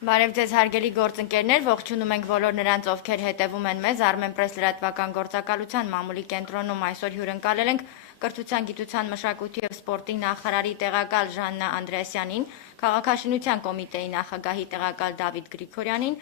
Բարև ձեզ հարգելի գործընկերներ, ողջունում ենք բոլոր նրանց, ովքեր հետևում են մեզ Armenpress լրատվական գործակալության մամուլի կենտրոնում այսօր հյուրընկալել ենք կրթության, գիտության, մշակույթի և սպորտի նախարարի տեղակալ Ժաննա Անդրեասյանին, քաղաքաշինության կոմիտեի նախագահի տեղակալ Դավիթ Գրիգորյանին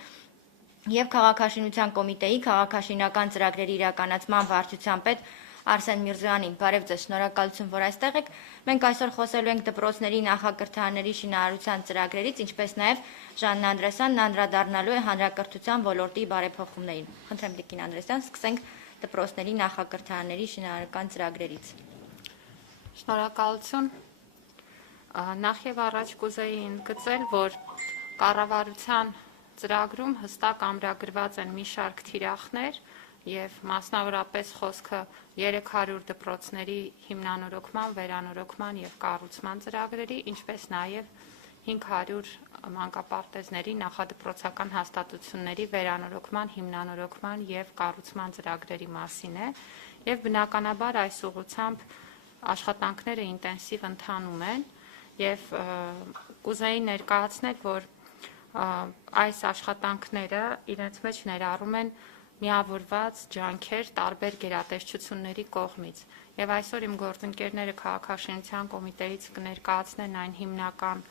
և քաղաքաշինության կոմիտեի քաղաքաշինական ծրագրերի իրականացման վարչության պետ Արսեն Միրզոյանին։ Բարև ձեզ, շնորհակալություն, որ այստեղ եք։ Մենք այսօր խոսելու ենք դպրոցների նախակրթարանների շինարարության ծրագրերից, ինչպես նաև Ժաննա Անդրեասյանն անդրադառնալու է հանրակրթության ոլորտի բարեփոխումներին։ Խնդրեմ Տիկին Անդրեասյան, սկսենք դպրոցների նախակրթարանների շինարարական ծրագրերից։ Շնորհակալություն։ Նախ եւ առաջ կուզեի ընդգծել, որ կառավարության ծրագրում հստակ ամրագրված են մի շարք թիրախներ եւ մասնավորապես խոսքը 300 դպրոցների հիմնանորոգման, վերանորոգման եւ կառուցման ծրագրերի, ինչպես նաեւ 500 մանկապարտեզների նախադպրոցական հաստատությունների վերանորոգման, հիմնանորոգման եւ կառուցման ծրագրերի մասին է եւ բնականաբար այս ուղղությամբ աշխատանքները ինտենսիվ ընթանում են եւ կուզեի ներկայացնել, որ այս աշխատանքները իրենց մեջ ներառում են միավորված ջանքեր տարբեր գերատեսչությունների կողմից եւ այսօր իմ գործընկերները քաղաքաշինության կոմիտեից կներկայացնեն այն հիմնական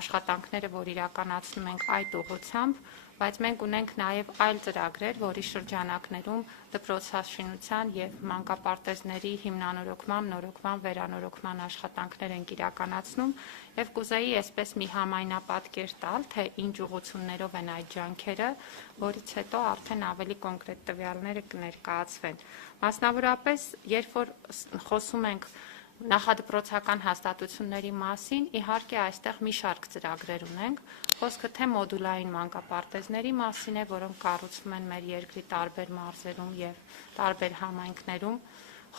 աշխատանքները, որ իրականացնում ենք այդ ուղղությամբ, բայց մենք ունենք նաև այլ ծրագրեր, որի շրջանակներում դպրոցաշինության եւ մանկապարտեզների հիմնանորոգման, նորոգման, վերանորոգման աշխատանքներ ենք իրականացնում եւ կուզեի այսպես մի համայնապատկեր տալ, թե ինչ ուղղություններով են այդ ջանքերը, որից հետո արդեն ավելի կոնկրետ տվյալները կներկայացվեն։ Մասնավորապես, երբ որ խոսում ենք նախադպրոցական հաստատությունների մասին, իհարկե այստեղ մի շարք ծրագրեր ունենք, խոսքը թե մոդուլային մանկապարտեզների մասին է, որոնք կառուցվում են մեր երկրի տարբեր մարզերում եւ տարբեր համայնքներում,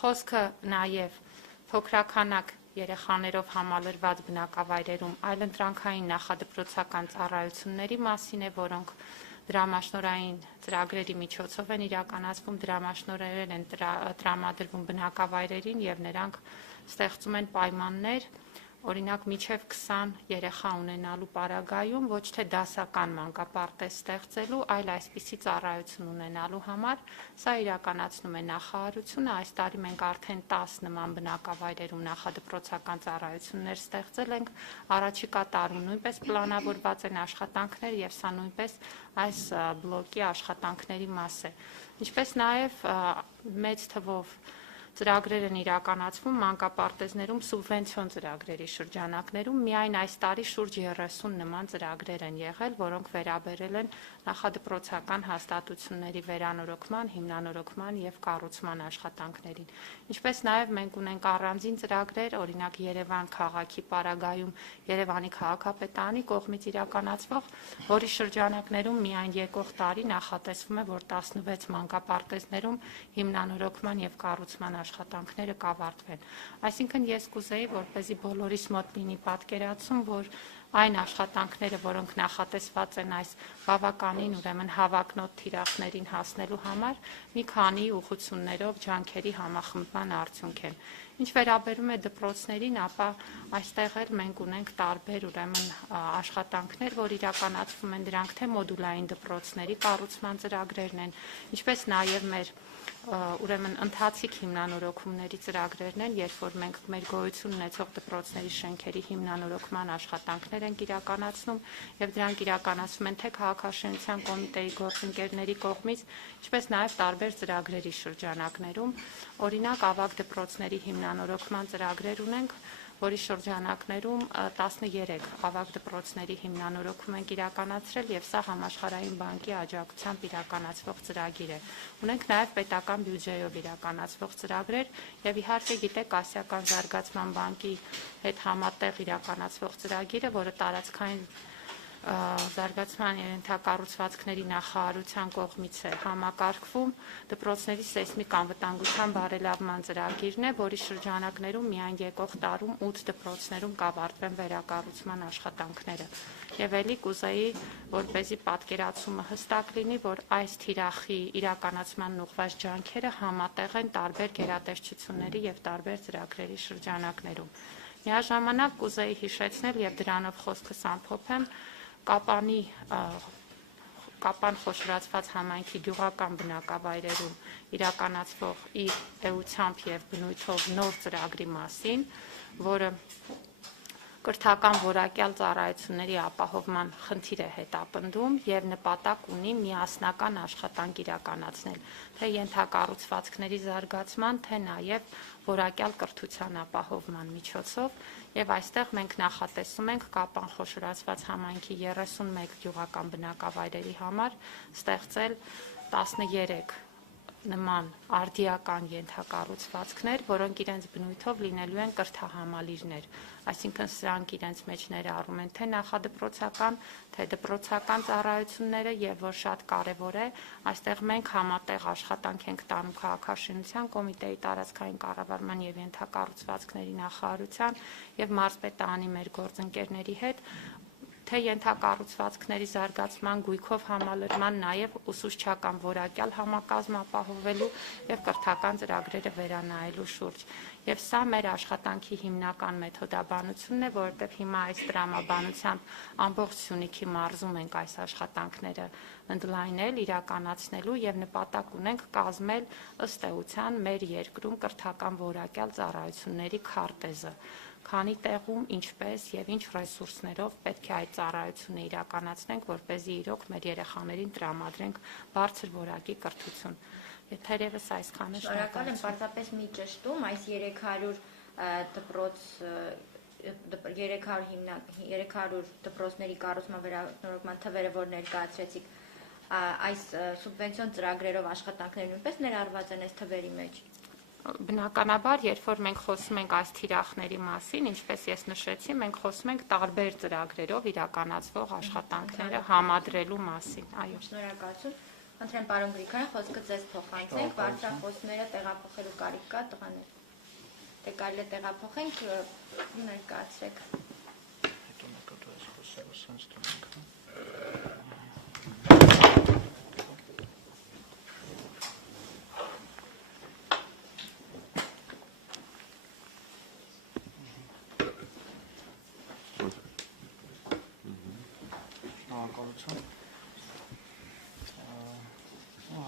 խոսքը նաեւ փոքրաքանակ երեխաներով համալրված բնակավայրերում այլընտրանքային նախադպրոցական ծառայությունների մասին է, որոնք դրամաշնորհային ծրագրերի միջոցով են իրականացվում, դրամաշնորհեր են տրամադրվում բնակավայրերին եւ նրանք ստեղծում են պայմաններ, օրինակ մինչև 20 երեխա ունենալու պարագայում ոչ թե դասական մանկապարտեզ ստեղծելու, այլ այսպիսի ծառայություն ունենալու համար, սա իրականացնում է նախարարությունը, այս տարի մենք արդեն 10 նման բնակավայրերում նախադպրոցական ծառայություններ ստեղծել ենք, առաջիկա տարում նույնպես պլանավորված են աշխատանքներ եւ սա նույնպես այս բլոկի աշխատանքների մաս է։ Ինչպես նաեւ մեծ թվով ծրագրեր են իրականացվում մանկապարտեզներում սուբվենցիոն ծրագրերի շրջանակներում, միայն այս տարի շուրջ 30 նման ծրագրեր են եղել, որոնք վերաբերել են նախադպրոցական հաստատությունների վերանորոգման, հիմնանորոգման եւ կառուցման աշխատանքներին։ Ինչպես նաեւ մենք ունենք առանձին ծրագրեր, օրինակ Երևան քաղաքի պարագայում Երևանի քաղաքապետարանի կողմից իրականացվող, որի շրջանակներում միայն եկող տարի նախատեսվում է, որ 16 մանկապարտեզներում հիմնանորոգման եւ կառուցման աշխատանքները կավարտվեն։ Այսինքն ես կուզեի, որպեսզի բոլորիս մոտ լինի պատկերացում, որ այն աշխատանքները, որոնք նախատեսված են այս բավականին ուրեմն հավակնոտ թիրախներին հասնելու համար, մի քանի ուղղություններով ջանքերի համախմբման արդյունք են։ Ինչ վերաբերում է դպրոցներին, ապա այստեղ էլ մենք ունենք տարբեր ուրեմն աշխատանքներ, որ իրականացվում են, դրանք թե մոդուլային դպրոցների կառուցման ծրագրերն են, ինչպես նաև մեր ուրեմն ընթացիկ հիմնանորոգումների ծրագրերն են, երբ որ մենք մեր գոյություն ունեցող դպրոցների շենքերի հիմնանորոգման աշխատանքներ ենք իրականացնում եւ դրանք իրականացվում են թե քաղաքաշինության կոմիտեի գործընկերների կողմից, ինչպես նաեւ տարբեր ծրագրերի շրջանակներում, օրինակ ավագ դպրոցների հիմնանորոգման ծրագրեր ունենք, որի շրջանակներում 13 ավագ դպրոցների հիմնանորոգում ենք իրականացրել եւ սա համաշխարհային բանկի աջակցությամբ իրականացվող ծրագիր է։ Ունենք նաեւ պետական բյուջեով իրականացվող ծրագրեր եւ իհարկե գիտեք Ասիական զարգացման բանկի հետ համատեղ իրականացվող ծրագիրը, որը տարածքային զարգացման ենթակառուցվածքների նախարարության կողմից է համակարգվում, դպրոցների սեյսմիկ անվտանգության բարելավման ծրագիրն է, որի շրջանակներում միայն եկող տարում 8 դպրոցներում կավարտվեն վերակառուցման աշխատանքները։ Եվ ելի կուզեի, որպեսզի պատկերացումը հստակ լինի, որ այս թիրախի իրականացման ուղղված ջանքերը համատեղ են տարբեր գերատեսչությունների եւ տարբեր ծրագրերի շրջանակներում։ Միաժամանակ կուզեի հիշեցնել եւ դրանով խոսքս ամփոփեմ, Կապան խոշորացված համայնքի գյուղական բնակավայրերում իրականացվող իր էությամբ եւ բնույթով նոր ծրագրի մասին, որը կրթական որակյալ ծառայությունների ապահովման խնդիր է հետապնդում եւ նպատակ ունի միասնական աշխատանք իրականացնել թե ենթակառուցվածքների զարգացման, թե նաեւ որակյալ կրթության ապահովման միջոցով եւ այստեղ մենք նախատեսում ենք Կապան խոշորացված համայնքի 31 գյուղական բնակավայրերի համար ստեղծել 13 նման արդիական ենթակառուցվածքներ, որոնք իրենց բնույթով լինելու են կրթահամալիրներ, այսինքն սրանք իրենց մեջ ներառում են թե նախադպրոցական, թե դպրոցական ծառայությունները եւ որ շատ կարեւոր է, այստեղ մենք համատեղ աշխատանք ենք տանում քաղաքաշինության կոմիտեի տարածքային կառավարման եւ ենթակառուցվածքների նախարարության եւ մարզպետարանի մեր գործընկերների հետ թե ենթակառուցվածքների զարգացման գույքով համալրման, նաև ուսուցչական որակյալ համակազմ ապահովելու եւ կրթական ծրագրերը վերանայելու շուրջ։ Եվ սա մեր աշխատանքի հիմնական մեթոդաբանությունն է, որովհետեւ հիմա այս տրամաբանությամբ ամբողջ Սյունիքի մարզում ենք այս աշխատանքները ընդլայնել, իրականացնելու եւ նպատակ ունենք կազմել ըստ էության մեր երկրում կրթական որակյալ ծառայությունների քարտեզը։ Քանի տեղում, ինչպես եւ ինչ ռեսուրսներով պետք է այդ ծառայությունը իրականացնենք, որպեսզի իրոք մեր երեխաներին տրամադրենք բարձր որակի կրթություն։ Թերևս այսքանը է։ Շնորհակալ եմ, պարզապես մի ճշտում, այս 300 դպրոց 300 դպրոցների կառուցման վերանորոգման թվերը, որ ներկայացրեցիք, այս սուբվենցիոն ծրագրերով աշխատանքները նույնպես ներառված են այս թվերի մեջ։ Բնականաբար, երբ որ մենք խոսում ենք այս թիրախների մասին, ինչպես ես նշեցի, մենք խոսում ենք տարբեր ծրագրերով իրականացվող աշխատանքները համադրելու մասին։ Այո։ Շնորհակալություն։ Խնդրեմ, պարոն Գրիգորյան, խոսքը ձեզ փոխանցենք, բարձրախոսները տեղափոխելու կարիք կա, տղաներ։ Դե կարելի է տեղափոխենք, ներկայացրեք։ Հետո նկատած խոսերը sense տոնք։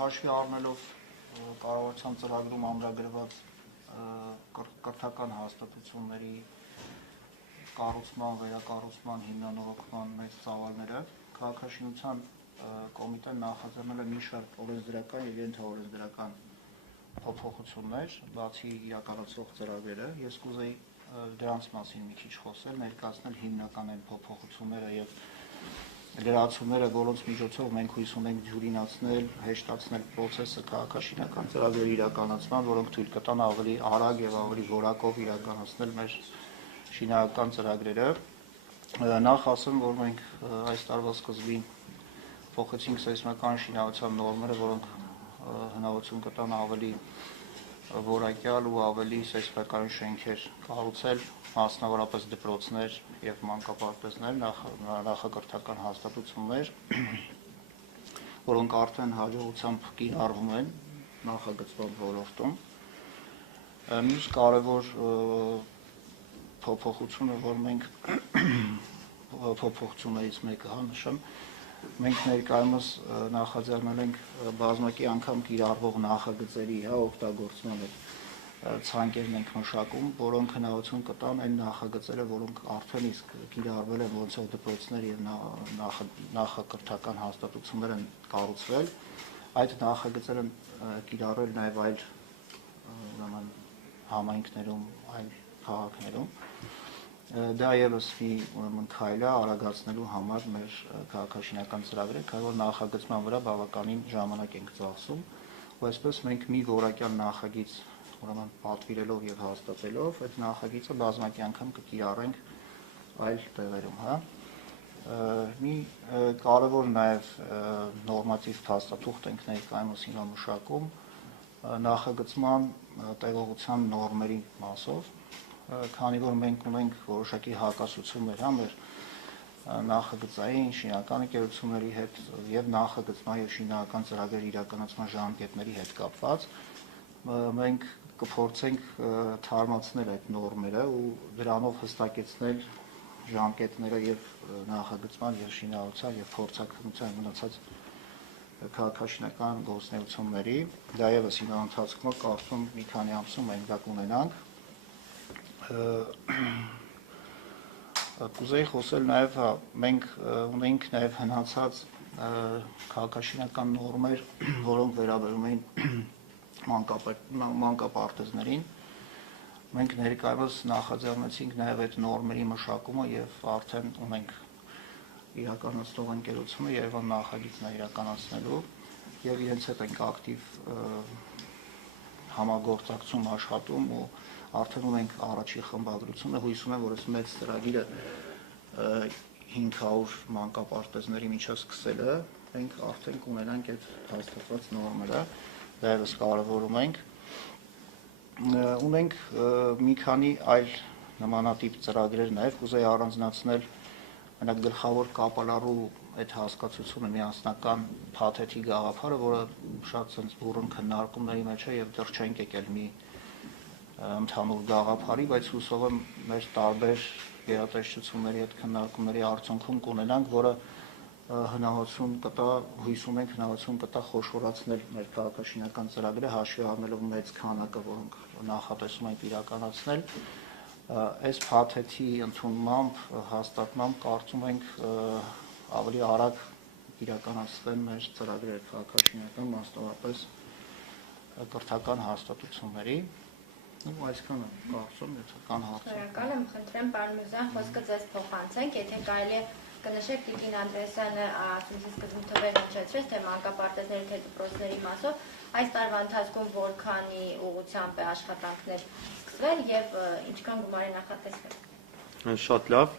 Հաշվի առնելով կառավարության ծրագրում ամրագրված կրթական հաստատությունների կառուցման, վերակառուցման, հիմնանորոգման մեծ ծավալները, քաղաքաշինության կոմիտեն նախաձեռնել է մի շարք օրենսդրական եւ ենթաօրենսդրական փոփոխություններ, բացի իրականացվող ծրագրերը, ես կուզեի դրանց մասին մի քիչ խոսել, ներկայացնել հիմնական այն փոփոխությունները եւ լրացումները, որոնց միջոցով մենք հույս ունենք ջուրինացնել, հեշտացնել process-ը քաղաքաշինական ծրագրերի իրականացման, որոնք թույլ կտան ավելի արագ եւ ավելի որակով իրականացնել մեր շինարարական ծրագրերը։ Նախ ասեմ, որ մենք այս տարվա սկզբին փոխեցինք սեյսմական շինարարության նորմերը, որոնք հնարավորություն կտան ավելի որակյալ ու ավելի սեյսմական շենքեր կառուցել, մասնավորապես դպրոցներ եւ մանկապարտեզներ, նախակրթական հաստատություններ, որոնք արդեն հաջողությամբ կիրառվում են նախագծման ոլորտում։ Մյուս կարևոր փոփոխությունը, որ մենք փոփոխություններից մեկը նշեմ, մենք ներկայումս նախաձեռնել ենք բազմակի անգամ կիրառվող նախագծերի օգտագործման ցանկերն ենք մշակում, որոնք հնարավորություն կտան այն նախագծերը, որոնք արդեն իսկ կիրառվել են, որոնցով դպրոցներ եւ նախակրթական հաստատություններ են կառուցվել, այդ նախագծերը կիրառվել նաեւ այլ համայնքներում, այլ քաղաքներում։ Դա եւս մի քայլ է արագացնելու համար մեր քաղաքաշինական ծրագրերը, քանի որ նախագծման վրա բավականին ժամանակ ենք ծախսում, ու այսպես մենք մի որակյալ նախագիծ պատվիրելով եւ հաստատելով, այդ նախագիծը բազմակի անգամ կկիրառենք այլ տեղերում, Մի կարևոր նաեւ նորմատիվ փաստաթուղթ ենք ներկայումս հիմա մշակում նախագծման տեղողության նորմերի մասով, քանի որ մենք ունենք որոշակի հակասություններ մեր նախագծային շինական ընկերությունների հետ եւ նախագծման եւ շինական ծրագրերի իրականացման ժամկետների հետ կապված, մենք կփորձենք թարմացնել այդ նորմերը ու դրանով հստակեցնել ժամկետները եւ նախագծման եւ շինարարության եւ փորձաքննության մնացած քաղաքաշինական գործունեությունների, դա եւս հիմա ընթացքում կարծում մի քանի ամսում մենք դա կունենանք։ Կուզեի խոսել նաեւ, մենք ունենք նաեւ հնացած քաղաքաշինական նորմեր, որոնք վերաբերում են մանկապարտեզներին։ Մենք ներկայումս նախաձեռնեցինք նաև այդ նորմերի մշակումը եւ արդեն ունենք իրականացնող ընկերությունը Երևան նախագիծն է իրականացնելու եւ իրենց հետ ենք ակտիվ համագործակցում աշխատում ու արդեն ունենք առաջի խմբագրությունը, հույս ունեմ, որ այս մեծ ծրագիրը 500 մանկապարտեզների միջով սկսելը մենք արդեն կունենանք այդ հաստատված նորմերը, դա եւս կարևորում ենք։ Ունենք մի քանի այլ նմանատիպ ծրագրեր նաև կուզեի առանձնացնել մենակ գլխավոր կապալառու այդ հասկացությունը միասնական փաթեթի գաղափարը, որը շատ ցենց բուրըն քննարկումների մեջ է եւ դեռ չենք եկել մի ընդհանուր գաղափարի, բայց հուսով եմ մեր տարբեր գերատեսչությունների հետ քննարկումների արդյունքում կունենանք, որը հնարավորություն կտա, հույս ունենք հնարավորություն կտա խոշորացնել մեր քաղաքաշինական ծրագրերը, հաշվի առնելով մեծ քանակը, որոնք նախատեսում ենք իրականացնել, այս փաթեթի ընդունմամբ, հաստատմամբ կարծում ենք ավելի արագ իրականացվեն մեր ծրագրերը քաղաքաշինական, մասնավորապես կրթական հաստատությունների։ Ու այսքանը կարծում եթե կան հարցեր։ Շնորհակալ եմ, խնդրեմ պարոն Միրզոյան, խոսքը ձեզ փոխանցենք, եթե կարելի է կնշեք Տիկին Անդրեասյանը ասեցի սկզբում թվեր հնչեցրեց, թե մանկապարտեզների թե դպրոցների մասով այս տարվա ընթացքում որքանի ուղղությամբ է աշխատանքներ սկսվել եւ ինչքան գումար է նախատեսվել։ Շատ լավ,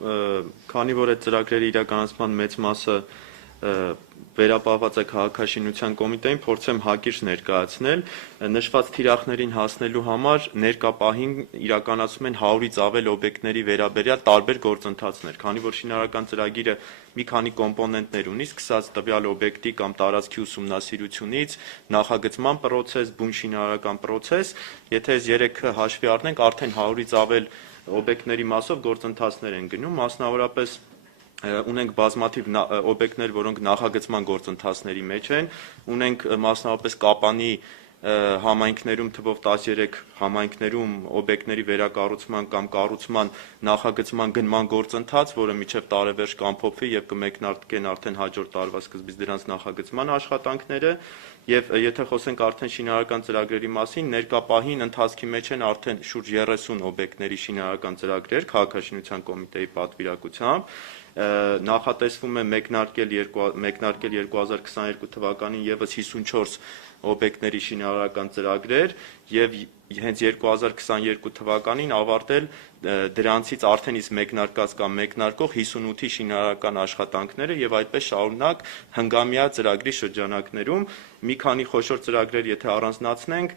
քանի որ այդ ծրագրերի իրականացման մեծ մասը վերապահված է քաղաքաշինության կոմիտեին, փորձեմ հակիրճ ներկայացնել, նշված թիրախներին հասնելու համար ներկա պահին իրականացում են 100-ից ավել օբյեկտների վերաբերյալ տարբեր գործընթացներ, քանի որ շինարարական ծրագիրը մի քանի կոմպոնենտներ ունի, սկսած տվյալ օբյեկտի կամ տարածքի ուսումնասիրությունից, նախագծման process, բուն շինարարական process, եթե այս 3-ը հաշվի առնենք, արդեն 100-ից ավել օբյեկտների մասով գործընթացներ են գնում, մասնավորապես ունենք բազմաթիվ օբյեկտներ, որոնք նախագծման գործընթացների մեջ են, ունենք մասնավորապես Կապանի համայնքներում թվով 13 համայնքներում օբյեկտների վերակառուցման կամ կառուցման նախագծման գնման գործընթաց, որը մինչև տարեվերջ կամփոփվի եւ կմեկնարկեն արդեն հաջորդ տարվա սկզբից դրանց նախագծման աշխատանքները եւ եթե խոսենք արդեն շինարարական ծրագրերի մասին, ներկա պահին ընթացքի մեջ են արդեն շուրջ 30 օբյեկտների շինարարական ծրագրեր քաղաքաշինության կոմիտեի պատվիրակությամբ նախատեսվում է մեկնարկել 2022 թվականին եւս 54 օբյեկտների շինարարական ծրագրեր եւ հենց 2022 թվականին ավարտել դրանցից արդեն իսկ մեկնարկած կամ մեկնարկող 58-ի շինարարական աշխատանքները եւ այդպես շարունակ հնգամյա ծրագրի շրջանակներում մի քանի խոշոր ծրագրեր եթե առանձնացնենք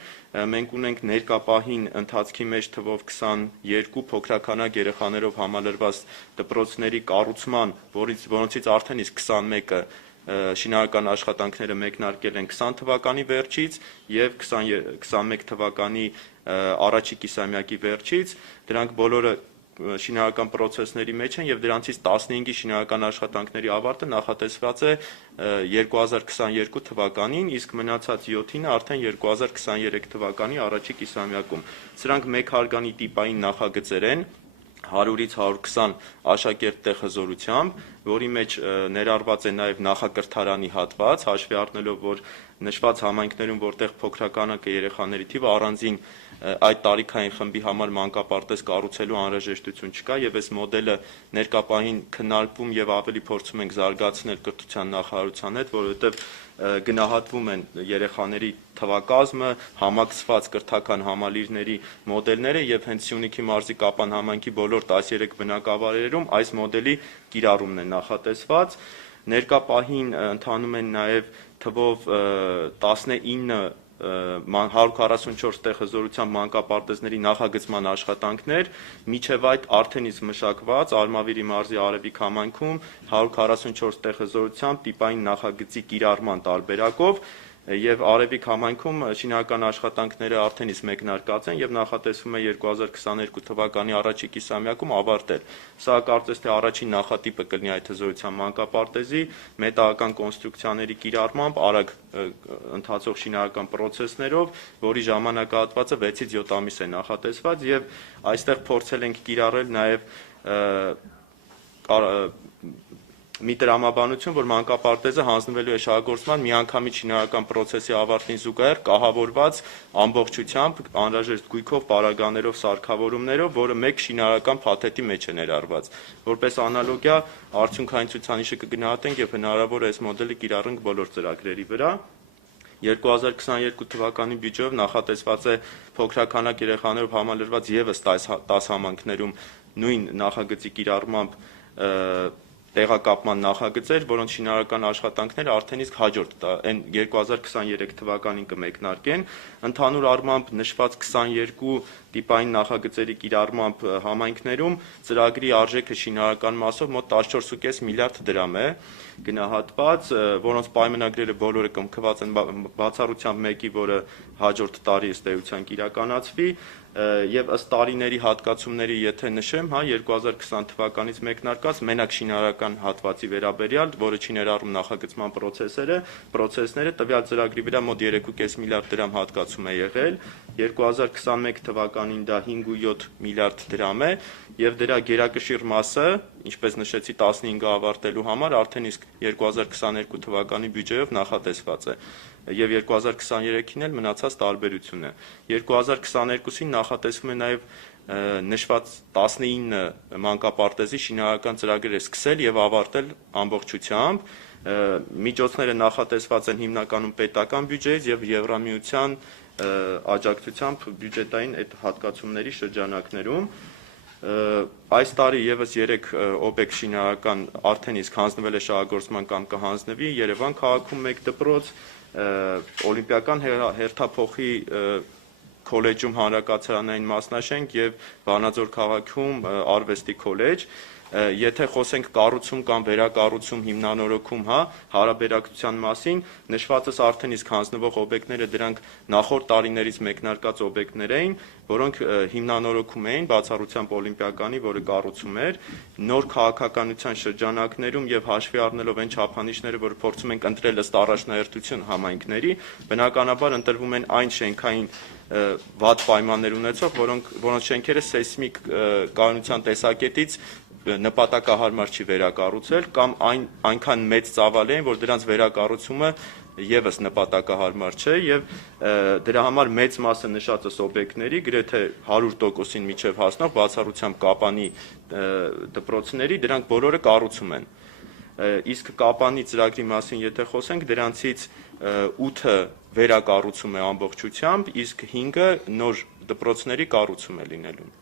մենք ունենք ներկա պահին ընթացքի մեջ թվով 22 փոքրականակ երեխաներով համալրված դպրոցների կառուցման, որոնցից արդեն իսկ 21-ը շինարարական աշխատանքները մեկնարկել են 20 թվականի վերջից եւ 21 թվականի առաջի կիսամյակի վերջից, դրանք բոլորը շինարարական process-ների մեջ են եւ դրանցից 15-ի շինարարական աշխատանքների ավարտը նախատեսված է 2022 թվականին, իսկ մնացած 7-ինը արդեն 2023 թվականի առաջի կիսամյակում։ Սրանք մեկ հարգանի տիպային նախագծեր են 100-ից 120 աշակերտ տեղազորությամբ, որի մեջ ներառված է նաև նախակրթարանի հատված, հաշվի առնելով, որ նշված համայնքներում, որտեղ փոքրականակը երեխաների թիվը առանձին այդ տարիքային խմբի համար մանկապարտեզ կառուցելու անհրաժեշտություն չկա եւ այս մոդելը ներկա պահին քննարկվում եւ ավելի փորձում ենք զարգացնել կրթության նախարարության հետ, որովհետեւ գնահատվում են երեխաների թվակազմը, համակցված կրթական համալիրների մոդելները եւ հենց Սյունիքի մարզի Կապան համայնքի բոլոր 13 բնակավայրերում այս մոդելի կիրառումն է նախատեսված։ Ներկա պահին ընթանում են նաեւ թվով 19 144 տեղազորությամբ մանկապարտեզների նախագծման աշխատանքներ, միջև այդ արդեն իսկ մշակված Արմավիրի մարզի Արևիկ համայնքում 144 տեղազորությամբ տիպային նախագծի կիրառման տարբերակով Եվ Արևիկ համայնքում շինարական աշխատանքները արդեն իսկ մեկնարկած են եւ նախատեսվում է 2022 թվականի առաջին կիսամյակում ավարտել։ Սա կարծես թե առաջին նախատիպը կլինի այդ հզորության մանկապարտեզի մետաղական կոնստրուկցիաների կիրառմամբ արագ ընթացող շինարական պրոցեսներով, որի ժամանակահատվածը 6-ից 7 ամիս է նախատեսված եւ այստեղ փորձել ենք կիրառել նաեւ մի տրամաբանություն, որ մանկապարտեզը հանձնվելու է շահագործման միանգամից շինարական պրոցեսի ավարտին զուգահեռ կահավորված ամբողջությամբ անհրաժեշտ գույքով, պարագաներով, սարքավորումներով, որը մեկ շինարական փաթեթի մեջ է ներառված։ Որպես անալոգիա արդյունքային ցուցանիշը կգնահատենք եւ հնարավոր է այս մոդելը կիրառենք բոլոր ծրագրերի վրա։ 2022 թվականի բյուջեով նախատեսված է փոքրականակ երեխաներով համալրված եւս 10 համայնքներում նույն նախագծի կիրառմամբ տեղակապման նախագծեր, որոնց շինարական աշխատանքները արդեն իսկ հաջորդ այն 2023 թվականին կմեկնարկեն։ Ընդհանուր առմամբ նշված 22 տիպային նախագծերի կիրառմամբ համայնքներում ծրագրի արժեքը շինարական մասով մոտ 14.5 միլիարդ դրամ է գնահատված, որոնց պայմանագրերը բոլորը կմքված են բացառությամբ մեկի, որը հաջորդ տարի ըստ էության կիրականացվի, եւ ըստ տարիների հատկացումների եթե նշեմ, 2020 թվականից մեկնարկած մենակ շինարական հատվածի վերաբերյալ, որը չի ներառում նախագծման պրոցեսները, տվյալ ծրագրի վրա մոտ 3.5 միլիարդ դրամ հատկացում է եղել, 2021 թվականին դա 5.7 միլիարդ դրամ է եւ դրա գերակշիռ մասը, ինչպես նշեցի 15-ը ավարտելու համար արդեն իսկ 2022 թվականի բյուջեով նախատեսված է եւ 2023-ին էլ մնացած տարբերություն է։ 2022-ին նախատեսվում է նաեւ նշված 19 մանկապարտեզի շինարական ծրագրեր սկսել եւ ավարտել ամբողջությամբ։ Միջոցները նախատեսված են հիմնականում պետական բյուջեից եւ Եվրամիության աջակցությամբ բյուջետային այդ հատկացումների շրջանակներում։ Այս տարի եւս 3 օբյեկտ շինարական արդեն իսկ հանձնվել է շահագործման կամ կհանձնվի Երևան քաղաքում 1 դպրոց, Օլիմպիական հերթափոխի քոլեջում հանրակացարանային մասնաշենք եւ Վանաձոր քաղաքում արվեստի քոլեջ։ Եթե խոսենք կառուցում կամ վերակառուցում հիմնանորոգում, հարաբերակցության մասին, նշվածս արդեն իսկ հանձնվող օբյեկտները դրանք նախորդ տարիներից մեկնարկած օբյեկտներ էին, որոնք հիմնանորոգում էին բացառությամբ Օլիմպիականի, որը կառուցում էր, նոր քաղաքականության շրջանակներում եւ հաշվի առնելով այն չափանիշները, որ փորձում ենք ընտրել ըստ առաջնահերթություն համայնքների, բնականաբար ընտրվում են այն շենքային վատ պայմաններ ունեցող, որոնց շենքերը սեյսմիկ կայունության տեսակետից նպատակահարմար չի վերակառուցել կամ այնքան մեծ ծավալ են, որ դրանց վերակառուցումը եւս նպատակահարմար չէ եւ դրա համար մեծ մասը նշածս օբյեկտների գրեթե 100%-ին միջև հասնող բացառությամբ Կապանի դպրոցների դրանք բոլորը կառուցում են։ Իսկ Կապանի ծրագրի մասին եթե խոսենք, դրանցից 8-ը վերակառուցում է ամբողջությամբ, իսկ 5-ը նոր դպրոցների կառուցում է լինելու։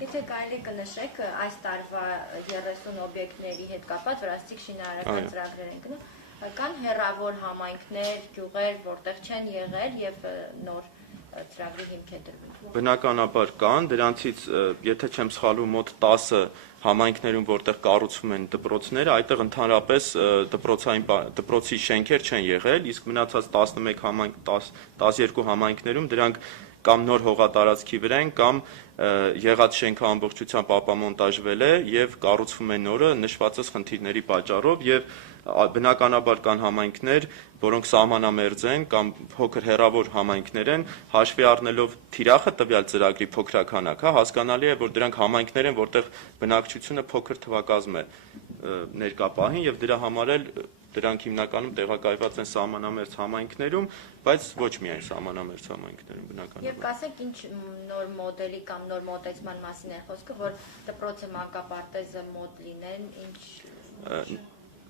Եթե կարելի կնշեք այս տարվա 30 օբյեկտների հետ կապված, վրացիք շինարարական ծրագրեր են գնում, կան հեռավոր համայնքներ, գյուղեր, որտեղ չեն եղել եւ նոր ծրագրի հիմք է դրվում։ Բնականաբար կան, դրանցից եթե չեմ սխալվում մոտ 10 համայնքներում, որտեղ կառուցվում են դպրոցները, այդտեղ ընդհանրապես դպրոցի շենքեր չեն եղել, իսկ մնացած 12 համայնքներում դրանք կամ նոր հողատարածքի վրա են, կամ եղած շենքը ամբողջությամբ ապամոնտաժվել է եւ կառուցվում է նորը նշվածս խնդիրների պատճառով եւ բնականաբար կան համայնքներ, որոնք սահմանամերձ են կամ փոքր հեռավոր համայնքներ են, հաշվի առնելով թիրախը տվյալ ծրագրի փոքրականակ, հասկանալի է, որ դրանք համայնքներ են, որտեղ բնակչությունը փոքր թվակազմ է ներկա պահին եւ դրա համար էլ դրանք հիմնականում տեղակայված են սահմանամերձ համայնքներում, բայց ոչ միայն սահմանամերձ համայնքներում բնականաբար։ Եվ կասեք ինչ նոր մոդելի կամ նոր մոտեցման մասին է խոսքը, որ դպրոցը մանկապարտեզը մոտ լինեն, ինչ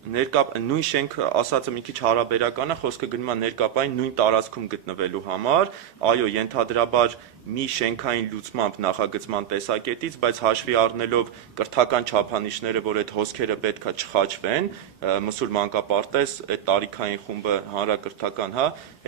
նույն շենքը ասածը մի քիչ հարաբերական է, խոսքը գնում է ներկապային նույն տարածքում գտնվելու համար, այո, ենթադրաբար մի շենքային լուծմամբ նախագծման տեսակետից, բայց հաշվի առնելով կրթական չափանիշները, որ այդ հոսքերը պետքա չխաչվեն, մսուր մանկապարտեզ, այդ տարիքային խումբը հանրակրթական,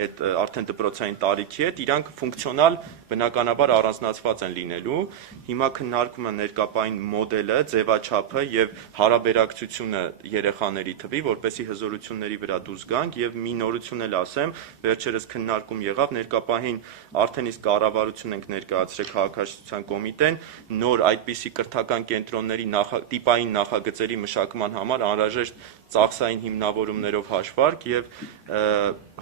այդ արդեն դպրոցային տարիքի հետ, իրանք ֆունկցիոնալ բնականաբար առանձնացված են լինելու։ Հիմա քննարկում է ներկապային մոդելը, ձևաչափը եւ հարաբերակցությունը երեխաների նորությունների թվի, որպեսզի հզորությունների վրա դուրս գանք եւ մի նորություն էլ ասեմ, վերջերս քննարկում եղավ, ներկապահին արդեն իսկ կառավարություն ենք ներկայացրել քաղաքաշինության կոմիտեն, նոր այդպիսի կրթական կենտրոնների տիպային նախագծերի մշակման համար անհրաժեշտ ծախսային հիմնավորումներով հաշվարկ եւ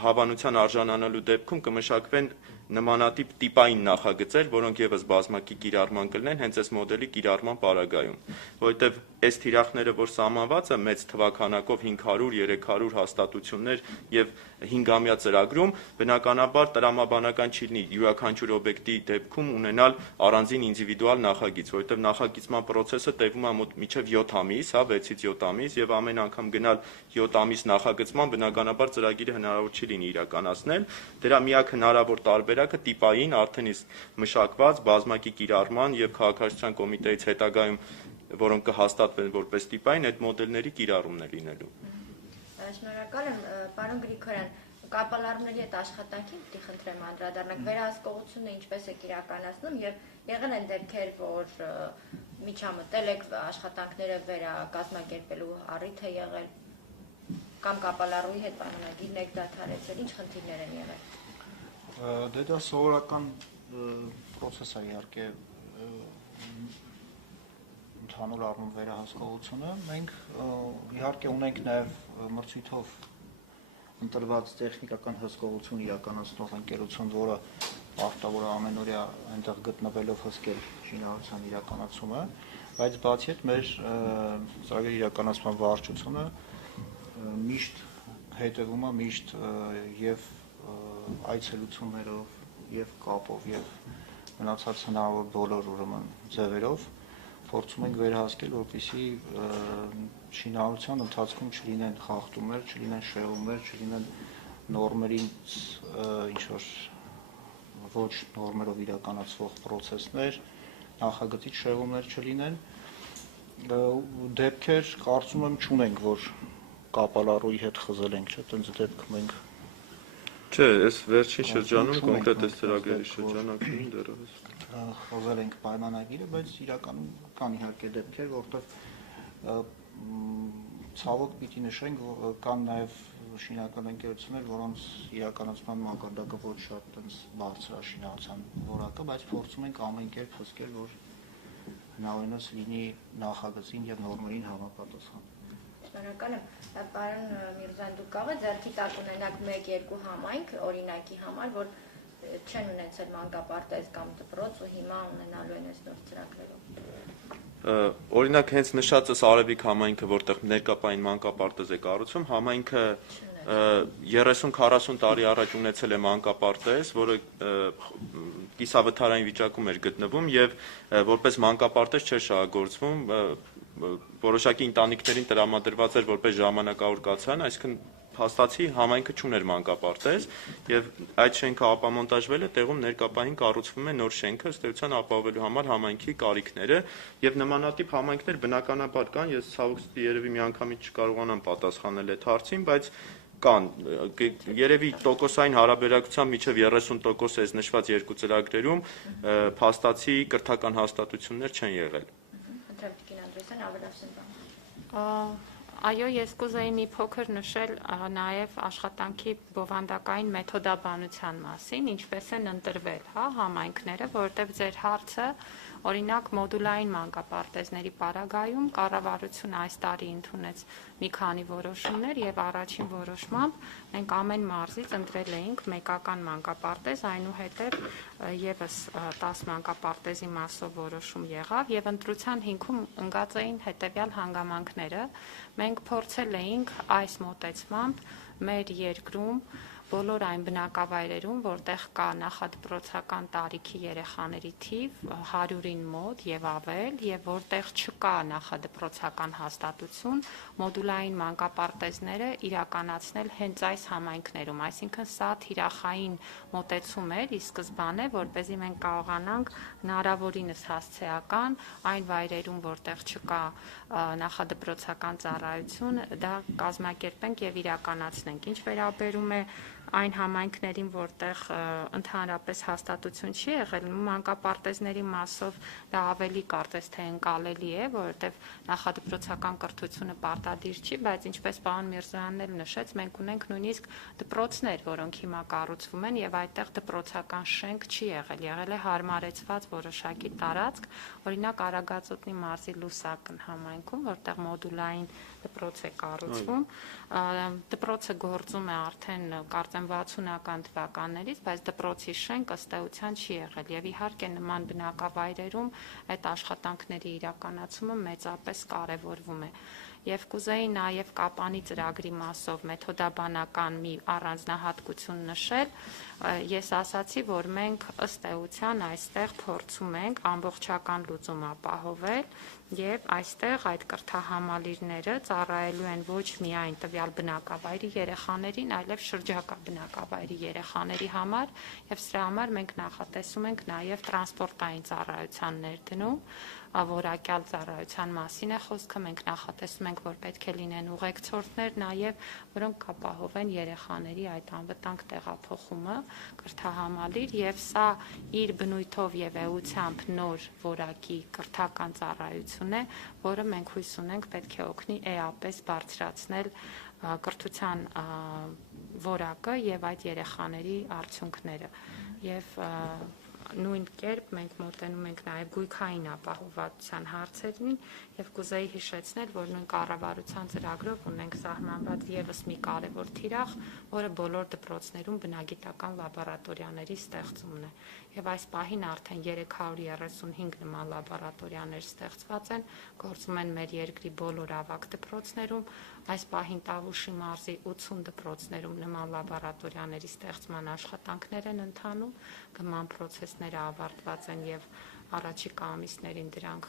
հավանության արժանանալու դեպքում կմշակվեն նմանատիպ տիպային նախագծեր, որոնք եւս բազմակի կիրառման կլինեն հենց այս մոդելի կիրառման պարագայում, որովհետեւ այս թիրախները, որ սահմանված է մեծ թվականակով 500-300 հաստատություններ եւ 5-ամյա ծրագրում, բնականաբար տրամաբանական չի լինի յուրաքանչյուր օբյեկտի դեպքում ունենալ առանձին ինդիվիդուալ նախագիծ, որովհետեւ նախագծման process-ը տևում է մոտ մինչեւ 7 ամիս, 6-ից 7 ամիս եւ ամեն անգամ գնալ 7 ամիս նախագծման բնականաբար ծրագիրը հնարավոր չի լինի իրականացնել, դրա միակ հնարավոր տարբերակը տիպային արդեն իսկ մշակված բազմակի կիրառման եւ քաղաքաշինության կոմիտեից հետագայում որոնք կհաստատվեն որպես տիպային այդ մոդելների կիրառումն է լինելու։ Շնորհակալ եմ, պարոն Գրիգորյան, կապալառների հետ աշխատանքին պիտի խնդրեմ անդրադառնանք, վերահսկողությունը ինչպես եք իրականացնում եւ եղել են դեպքեր, որ միջամտել եք աշխատանքները վերակազմակերպելու առիթ է եղել կամ կապալառուի հետ պայմանագիրն եք դադարեցրել, ինչ խնդիրներ են եղել։ Դե դա սովորական process է իհարկե ընդհանուր առնում վերահսկողությունը, մենք իհարկե ունենք նաև մրցույթով ընտրված տեխնիկական հսկողություն իրականացնող ընկերություն, որը պարտավոր է ամենօրյա այնտեղ գտնվելով հսկել շինարարության իրականացումը, բայց բացի այդ մեր ծրագրի իրականացման վարչությունը միշտ հետևում է միշտ եւ այցելություններով եւ կապով եւ մնացած հնարավոր բոլոր ուրեմն ձևերով փորձում ենք վերահսկել, որպեսզի շինարարության ընթացքում չլինեն խախտումներ, չլինեն շեղումներ, չլինեն նորմերին ինչ-որ ոչ նորմերով իրականացվող process-ներ, նախագծի շեղումներ չլինեն։ Դեպքեր կարծում եմ չունենք, որ կապալառուի հետ խզել ենք, չէ՞, տենց դեպք մենք Չէ, այս վերջին շրջանում կոնկրետ այս ծրագրերի շրջանակում դեռևս խոզել ենք պայմանագիրը, բայց իրականում կան իհարկե դեպքեր, որտեղ ցավոք պիտի նշենք, կան նաև շինական ընկերություններ, որոնց իրականացման մակարդակը ոչ շատ տենց բարձր է շինարարության որակը, բայց փորձում ենք ամեն կերպ հսկել, որ հնարավորինս լինի նախագծին եւ նորմերին համապատասխան։ Շնորհակալ եմ, պարոն Միրզոյան, դուք կարող եք ձեռքի տակ ունենաք 1-2 համայնք օրինակի համար, որ չեն ունեցել մանկապարտեզ կամ դպրոց ու հիմա ունենալու են այս նոր ծրագրերով։ Օրինակ հենց նշածս Արևիկ համայնքը, որտեղ ներկապային մանկապարտեզ է կառուցում, համայնքը 30-40 տարի առաջ ունեցել է մանկապարտեզ, որը կիսավթարային վիճակում էր գտնվում եւ որպես մանկապարտեզ չէր շահագործվում, որոշակի ընտանիքներին տրամադրված էր որպես ժամանակավոր կացարան, այսինքն փաստացի համայնքը չուներ մանկապարտեզ եւ այդ շենքը ապամոնտաժվել է, տեղում ներկապահին կառուցվում է նոր շենքը, ըստ էության ապահովելու համար համայնքի կարիքները եւ նմանատիպ համայնքներ բնականաբար կան, ես ցավոք երևի միանգամից չկարողանամ պատասխանել այդ հարցին, բայց կան երևի տոկոսային հարաբերակցությամբ միջև 30% այս նշված երկու ծրագրերում փաստացի կրթական հաստատություններ չեն եղել։ Այո, ես կուզեի մի փոքր նշել նաև աշխատանքի բովանդակային մեթոդաբանության մասին, ինչպես են ընտրվել համայնքները, որովհետև ձեր հարցը օրինակ մոդուլային մանկապարտեզների պարագայում կառավարությունը այս տարի ընդունեց մի քանի որոշումներ եւ առաջին որոշմամբ մենք ամեն մարզից ընտրել էինք մեկական մանկապարտեզ, այնուհետև եւս 10 մանկապարտեզի մասով որոշում եղավ եւ ընտրության հիմքում ընկած էին հետեւյալ հանգամանքները։ Մենք փորձել էինք այս մոտեցմամբ մեր երկրում բոլոր այն բնակավայրերում, որտեղ կա նախադպրոցական տարիքի երեխաների թիվ 100-ին մոտ եւ ավել, եւ որտեղ չկա նախադպրոցական հաստատություն, մոդուլային մանկապարտեզները իրականացնել հենց այս համայնքներում, այսինքն սա թիրախային մոտեցում էր ի սկզբանե, որպեսզի մենք կարողանանք հնարավորինս հասցեական այն վայրերում, որտեղ չկա նախադպրոցական ծառայություն, դա կազմակերպենք եւ իրականացնենք։ Ինչ վերաբերում է այն համայնքներին, որտեղ ընդհանրապես հաստատություն չի եղել, մանկապարտեզների մասով դա ավելի կարծես թե ընկալելի է, որովհետև նախադպրոցական կրթությունը պարտադիր չի, բայց ինչպես պարոն Միրզոյանն էլ նշեց, մենք ունենք նույնիսկ դպրոցներ, որոնք հիմա կառուցվում են եւ այդտեղ դպրոցական շենք չի եղել, եղել է հարմարեցված որոշակի տարածք, օրինակ Արագածոտնի մարզի Լուսակն համայնքում, որտեղ մոդուլային դպրոց է կառուցվում, դպրոցը գործում է արդեն կարծեմ 60-ական թվականներից, բայց դպրոցի շենք ըստ էության չի եղել եւ իհարկե նման բնակավայրերում այդ աշխատանքների իրականացումը մեծապես կարեւորվում է։ Եվ կուզեի նաև Կապանի ծրագրի մասով մեթոդաբանական մի առանձնահատկություն նշել, ես ասացի, որ մենք ըստ էության այստեղ փորձում ենք ամբողջական լուծում ապահովել եւ այստեղ այդ կրթահամալիրները ծառայելու են ոչ միայն տվյալ բնակավայրի երեխաներին, այլև շրջակա բնակավայրի երեխաների համար եւ սրա համար մենք նախատեսում ենք նաև տրանսպորտային ծառայության ներդնում, որակյալ ծառայության մասին է խոսքը, մենք նախատեսում ենք, որ պետք է լինեն ուղեկցորդներ նաև, որոնք կապահովեն երեխաների այդ անվտանգ տեղափոխումը, կրթահամալիր եւ սա իր բնույթով եւ էությամբ նոր որակի կրթական ծառայություն է, որը մենք հույս ունենք պետք է օգնի էապես բարձրացնել կրթության որակը եւ այդ երեխաների արդյունքները եւ նույն կերպ մենք մոտենում ենք նաև գույքային ապահովվածության հարցերին եւ կուզեի հիշեցնել, որ նույն կառավարության ծրագրով ունենք սահմանված եւս մի կարևոր թիրախ, որը բոլոր դպրոցներում բնագիտական լաբորատորիաների ստեղծումն է։ Եվ այս պահին արդեն 335 նման լաբորատորիաներ ստեղծված են, գործում են մեր երկրի բոլոր ավագ դպրոցներում, այս պահին Տավուշի մարզի 80 դպրոցներում նման լաբորատորիաների ստեղծման աշխատանքներ են ընթանում, գման պրոցեսները ավարտված են եւ առաջիկա ամիսներին դրանք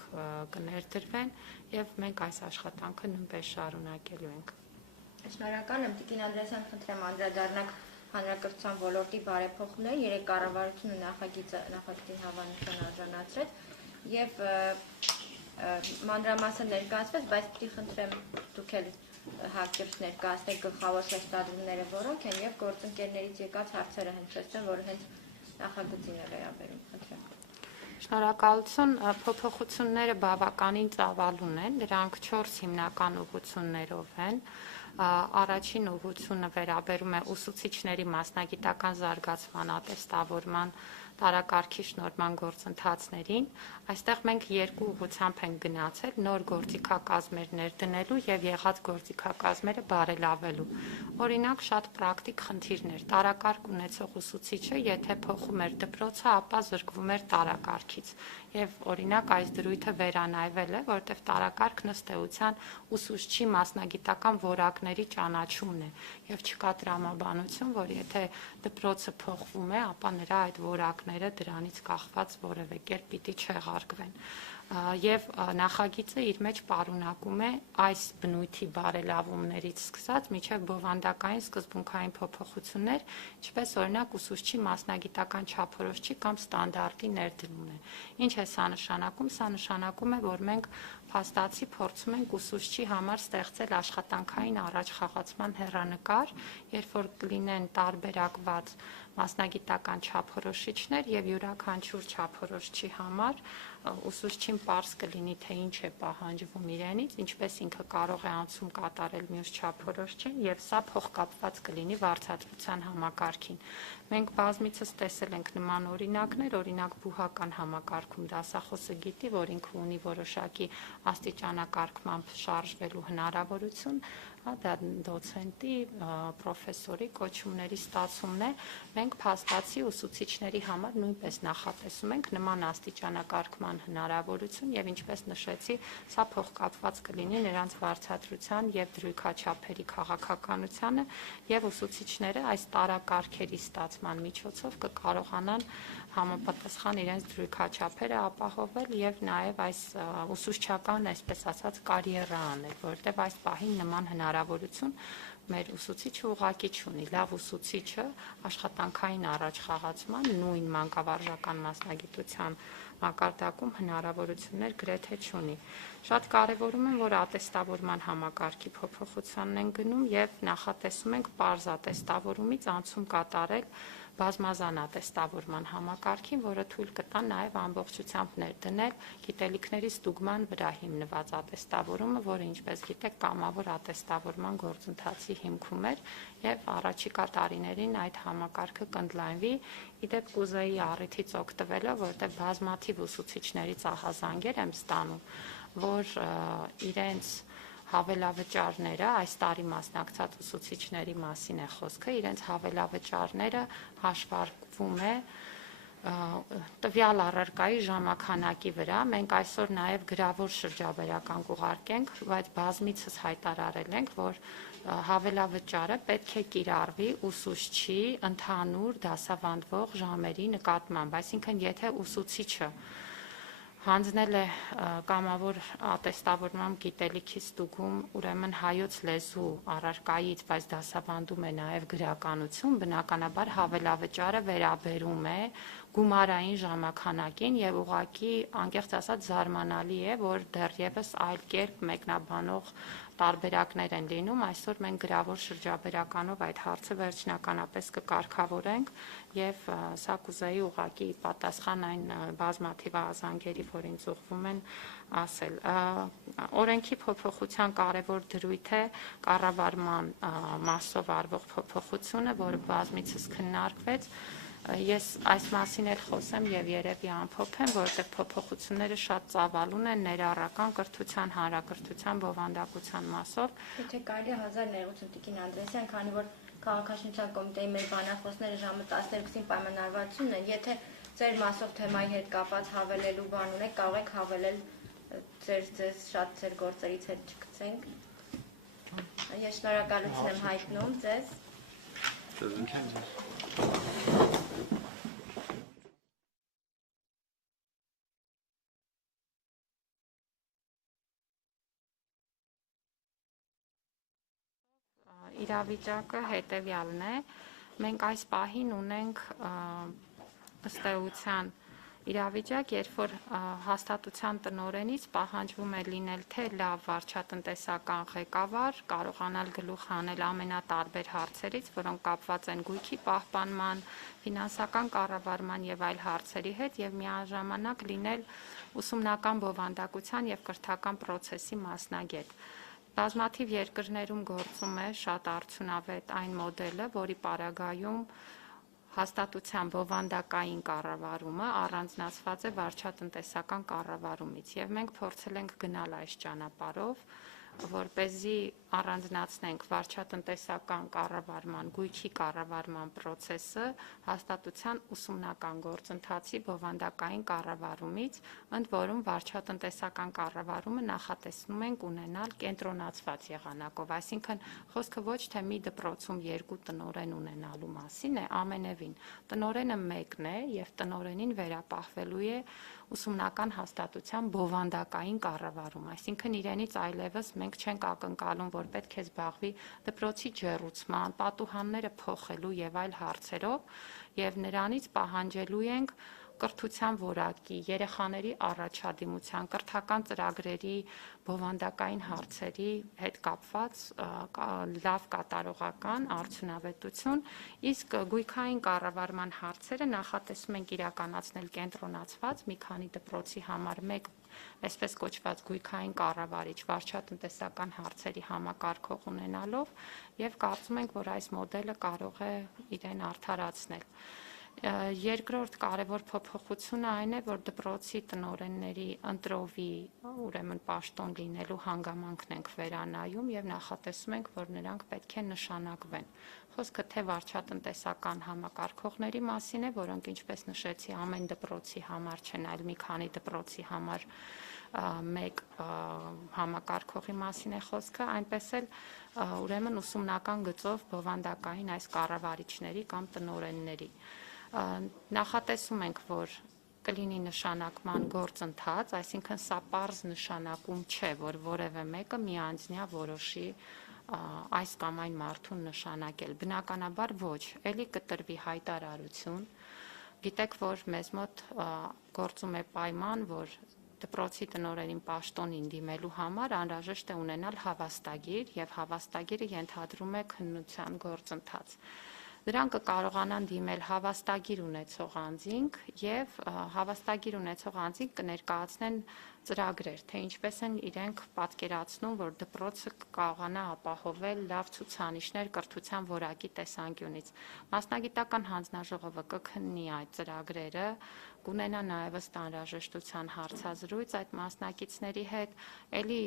կներդրվեն եւ մենք այս աշխատանքը նույնպես շարունակելու ենք։ Շնորհակալ եմ Տիկին Անդրեասյան, խնդրեմ անդրադառնաք հանրակրթության ոլորտի բարեփոխումներին, երեք կառավարությունը նախագծին հավանության արժանացրեց եւ մանրամասը ներկայացվեց, բայց պիտի խնդրեմ դուք էլ հակիրճ ներկայացնեք գլխավոր շեշտադրումները որոնք են եւ գործընկերներից եկած հարցերը հենց այստեղ, որը հենց նախագծին է վերաբերում, խնդրեմ։ Շնորհակալություն, փոփոխությունները բավականին ծավալուն են, դրանք 4 հիմնական ուղղություններով են։ Առաջին ուղղությունը վերաբերում է ուսուցիչների մասնագիտական զարգացման, ատեստավորման, տարակարգի շնորհման գործընթացներին։ Այստեղ մենք երկու ուղղությամբ ենք գնացել՝ նոր գործիքակազմեր ներդնելու եւ եղած գործիքակազմերը բարելավելու։ Օրինակ, շատ պրակտիկ խնդիրներ։ Տարակարգ ունեցող ուսուցիչը, եթե փոխում էր դպրոցը, ապա զրկվում էր տարակարգից։ Եվ օրինակ այս դրույթը վերանայվել է, որտեղ տարակարգն ըստ էության ուսուցչի մասնագիտական որակների ճանաչումն է եւ չկա տրամաբանություն, որ եթե դպրոցը փոխվում է, ապա նրա այդ որակները դրանից կախված որևէ կերպ պիտի չեղարկվեն։ Եվ նախագիծը իր մեջ պարունակում է այս բնույթի բարելավումներից սկսած մինչև բովանդակային սկզբունքային փոփոխություններ, ինչպես օրինակ ուսուցչի մասնագիտական չափորոշիչի կամ ստանդարտի ներդրումն է։ Ինչ է սա նշանակում։ Սա նշանակում է, որ մենք փաստացի փորձում ենք ուսուցչի համար ստեղծել աշխատանքային առաջխաղացման հեռանկար, երբ որ կլինեն տարբերակված մասնագիտական չափորոշիչներ եւ յուրաքանչյուր չափորոշչի համար ուսուցչին պարզ կլինի, թե ինչ է պահանջվում իրենից, ինչպես ինքը կարող է անցում կատարել մյուս չափորոշչին եւ սա փոխկապված կլինի վարձատրության համակարգին։ Մենք բազմիցս տեսել ենք նման օրինակներ, օրինակ բուհական համակարգում դասախոսը գիտի, որ ինքը ունի որոշակի աստիճանակարգմամբ շարժվելու հնարավորություն, դա դոցենտի, պրոֆեսորի կոչումների ստացումն է։ Մենք փաստացի ուսուցիչների համար նույնպես նախատեսում ենք նման աստիճանակարգման հնարավորություն եւ ինչպես նշեցի, սա փոխկապված կլինի նրանց վարձատրության եւ դրույքաչափերի քաղաքականությանը եւ ուսուցիչները այս տարակարգերի ստացման միջոցով կկարողանան համապատասխան իրենց դրույքաչափերը ապահովել եւ նաեւ այս ուսուցչական, այսպես ասած, կարիերա անել, որովհետեւ այս պահին նման հնարավորություն մեր ուսուցիչը ուղղակի չունի։ Լավ ուսուցիչը աշխատանքային առաջ խաղացման նույն մանկավարժական մասնագիտության մակարդակում հնարավորություններ գրեթե չունի։ Շատ կարևորում եմ, որ ատեստավորման համակարգի փոփոխությանն են գնում եւ նախատեսում ենք պարզ ատեստավորումից անցում կատարել բազմազան ատեստավորման համակարգին, որը թույլ կտա նաև ամբողջությամբ ներդնել գիտելիքների ստուգման վրա հիմնված ատեստավորումը, որը, ինչպես գիտեք, կամավոր ատեստավորման գործընթացի հիմքում էր եւ առաջիկա տարիներին այդ համակարգը կընդլայնվի։ Իդեպ կուզեի առիթից օգտվելով, որտեղ բազմաթիվ ուսուցիչներից ահազանգեր եմ ստանում, որ իրենց հավելավճարները, այս տարի մասնակցած ուսուցիչների մասին է խոսքը, իրենց հավելավճարները հաշվարկվում է տվյալ առարկայի ժամանականակի վրա։ Մենք այսօր նաև գրավոր շրջաբերական կուղարկենք, բայց բազմիցս հայտարարել ենք, որ հավելավճարը պետք է կիրառվի ուսուցչի ընդհանուր դասավանդվող ժամերի նկատմամբ, այսինքն եթե ուսուցիչը հանձնել է կամավոր ատեստավորման գիտելիքի ստուգում, ուրեմն հայոց լեզու առարկայից, բայց դասավանդում է նաև գրականություն, բնականաբար հավելավճարը վերաբերում է գումարային ժամանականակին եւ ուղղակի անկեղծ ասած զարմանալի է, որ դեռևս այլ կերպ մեկնաբանող տարբերակներ են լինում։ Այսօր մենք գրավոր շրջաբերականով այդ հարցը վերջնականապես կկարգավորենք եւ սա կուզեի ուղղակի պատասխան այն բազմաթիվ ահազանգերի, որ ինձ ուղղվում են, ասել։ Օրենքի փոփոխության կարևոր դրույթ է կառավարման մասով արվող փոփոխությունը, որը բազմիցս քննարկվեց։ Ես այս մասին էլ խոսեմ եւ երևի ամփոփեմ, որովհետեւ փոփոխությունները շատ ծավալուն են ներառական կրթության, հանրակրթության, բովանդակության մասով։ Եթե կարելի է 1000 ներողություն Տիկին Անդրեսյան, քանի որ քաղաքաշինության կոմիտեի մեր բանախոսները ժամը 12-ին պայմանավորվածություն են, եթե ձեր մասով թեմայի հետ կապված հավելելու բան ունեք, կարող եք հավելել ձեզ շատ ձեր գործերից հետ չգցենք։ Ես շնորհակալություն եմ հայտնում ձեզ։ Իրավիճակը հետևյալն է, մենք այս պահին ունենք ըստ էության իրավիճակ, երբ որ հաստատության տնօրենից պահանջվում է լինել թե լավ վարչատնտեսական ղեկավար, կարողանալ գլուխ հանել ամենատարբեր հարցերից, որոնք կապված են գույքի պահպանման, ֆինանսական կառավարման եւ այլ հարցերի հետ եւ միաժամանակ լինել ուսումնական բովանդակության եւ կրթական process-ի մասնագետ։ Բազմաթիվ երկրներում գործում է շատ արդյունավետ այն մոդելը, որի պարագայում հաստատության բովանդակային կառավարումը առանձնացված է վարչատնտեսական կառավարումից եւ մենք փորձել ենք գնալ այս ճանապարհով, որպեսզի առանձնացնենք վարչատնտեսական կառավարման, գույքի կառավարման process-ը հաստատության ուսումնական գործընթացի բովանդակային կառավարումից, ընդ որում վարչատնտեսական կառավարումը նախատեսնում ենք ունենալ կենտրոնացված եղանակով, այսինքն խոսքը ոչ թե մի դպրոցում 2 տնօրեն ունենալու մասին է, ամենևին տնօրենը մեկն է եւ տնօրենին վերապահվելու է ուսումնական հաստատության բովանդակային կառավարում, այսինքն իրենից այլևս մենք չենք ակնկալում, որ պետք է զբաղվի դպրոցի ջեռուցման, պատուհանները փոխելու եւ այլ հարցերով եւ նրանից պահանջելու ենք կրթության որակի, երեխաների առաջադիմության, կրթական ծրագրերի բովանդակային հարցերի հետ կապված լավ կատարողական արդյունավետություն, իսկ գույքային կառավարման հարցերը նախատեսում ենք իրականացնել կենտրոնացված մի քանի դպրոցի համար մեկ այսպես կոչված գույքային կառավարիչ վարչատնտեսական հարցերի համակարգող ունենալով եւ կարծում ենք, որ այս մոդելը կարող է իրեն արդարացնել։ Երկրորդ կարևոր փոփոխությունը այն է, որ դպրոցի տնօրենների ընտրովի, ուրեմն պաշտոն լինելու հանգամանքն ենք վերանայում եւ նախատեսում ենք, որ նրանք պետք է նշանակվեն։ Խոսքը թե վարչատնտեսական համակարգողների մասին է, որոնք ինչպես նշեցի, ամեն դպրոցի համար չեն, այլ մի քանի դպրոցի համար մեկ համակարգողի մասին է խոսքը, այնպես էլ ուրեմն ուսումնական գծով բովանդակային այս կառավարիչների կամ տնօրենների նախատեսում ենք, որ կլինի նշանակման գործընթաց, այսինքն սա պարզ նշանակում չէ, որ որևէ մեկը միանձնյա որոշի այս կամ այն մարդուն նշանակել։ Բնականաբար ոչ, ելի կտրվի հայտարարություն։ Գիտեք, որ մեզ մոտ գործում է պայման, որ դպրոցի տնօրենին պաշտոնին դիմելու համար անհրաժեշտ է ունենալ հավաստագիր եւ հավաստագիրը ենթադրում է քննության գործընթաց։ Դրանք կկարողանան դիմել հավաստագիր ունեցող անձինք եւ հավաստագիր ունեցող անձինք կներկայացնեն ծրագրեր, թե ինչպես են իրենք պատկերացնում, որ դպրոցը կկարողանա ապահովել լավ ցուցանիշներ կրթության որակի տեսանկյունից։ Մասնագիտական հանձնաժողովը կքննի այդ ծրագրերը, կունենա նաև ըստ անհրաժեշտության հարցազրույց այդ մասնակիցների հետ, ելի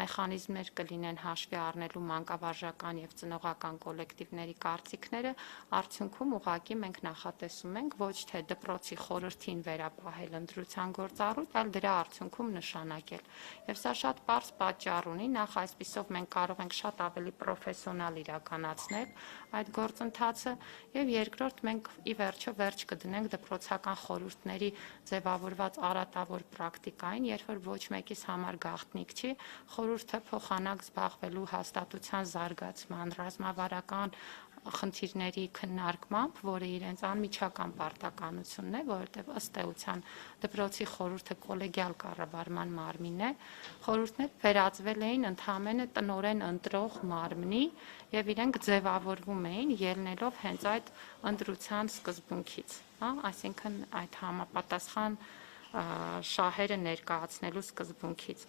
մեխանիզմներ կլինեն հաշվի առնելու մանկավարժական եւ ծնողական կոլեկտիվների կարծիքները, արդյունքում ուղղակի մենք նախատեսում ենք ոչ թե դպրոցի խորհրդին վերապահել ընտրության գործառույթ, այլ դրա արդյունքում նշանակել։ Եվ սա շատ պարզ պատճառ ունի, նախ այսպիսով մենք կարող ենք շատ ավելի պրոֆեսիոնալ իրականացնել այդ գործընթացը եւ երկրորդ մենք ի վերջո վերջ կդնենք դպրոցական խորհուրդների ձևավորված արատավոր պրակտիկային, երբ որ ոչ մեկիս համար գաղտնիք չի խորհուրդը փոխանակ զբաղվելու հաստատության զարգացման, ռազմավարական խնդիրների քննարկմամբ, որը իրենց անմիջական պարտականությունն է, որովհետև ըստ էության դպրոցի խորհուրդը կոլեգիալ կառավարման մարմին է, խորհուրդներ վերածվել էին ընդհանրապես տնօրեն ընտրող մարմնի եւ իրենք ձևավորվում էին ելնելով հենց այդ ընտրության սկզբունքից, այսինքն այդ համապատասխան շահերը ներկայացնելու սկզբունքից։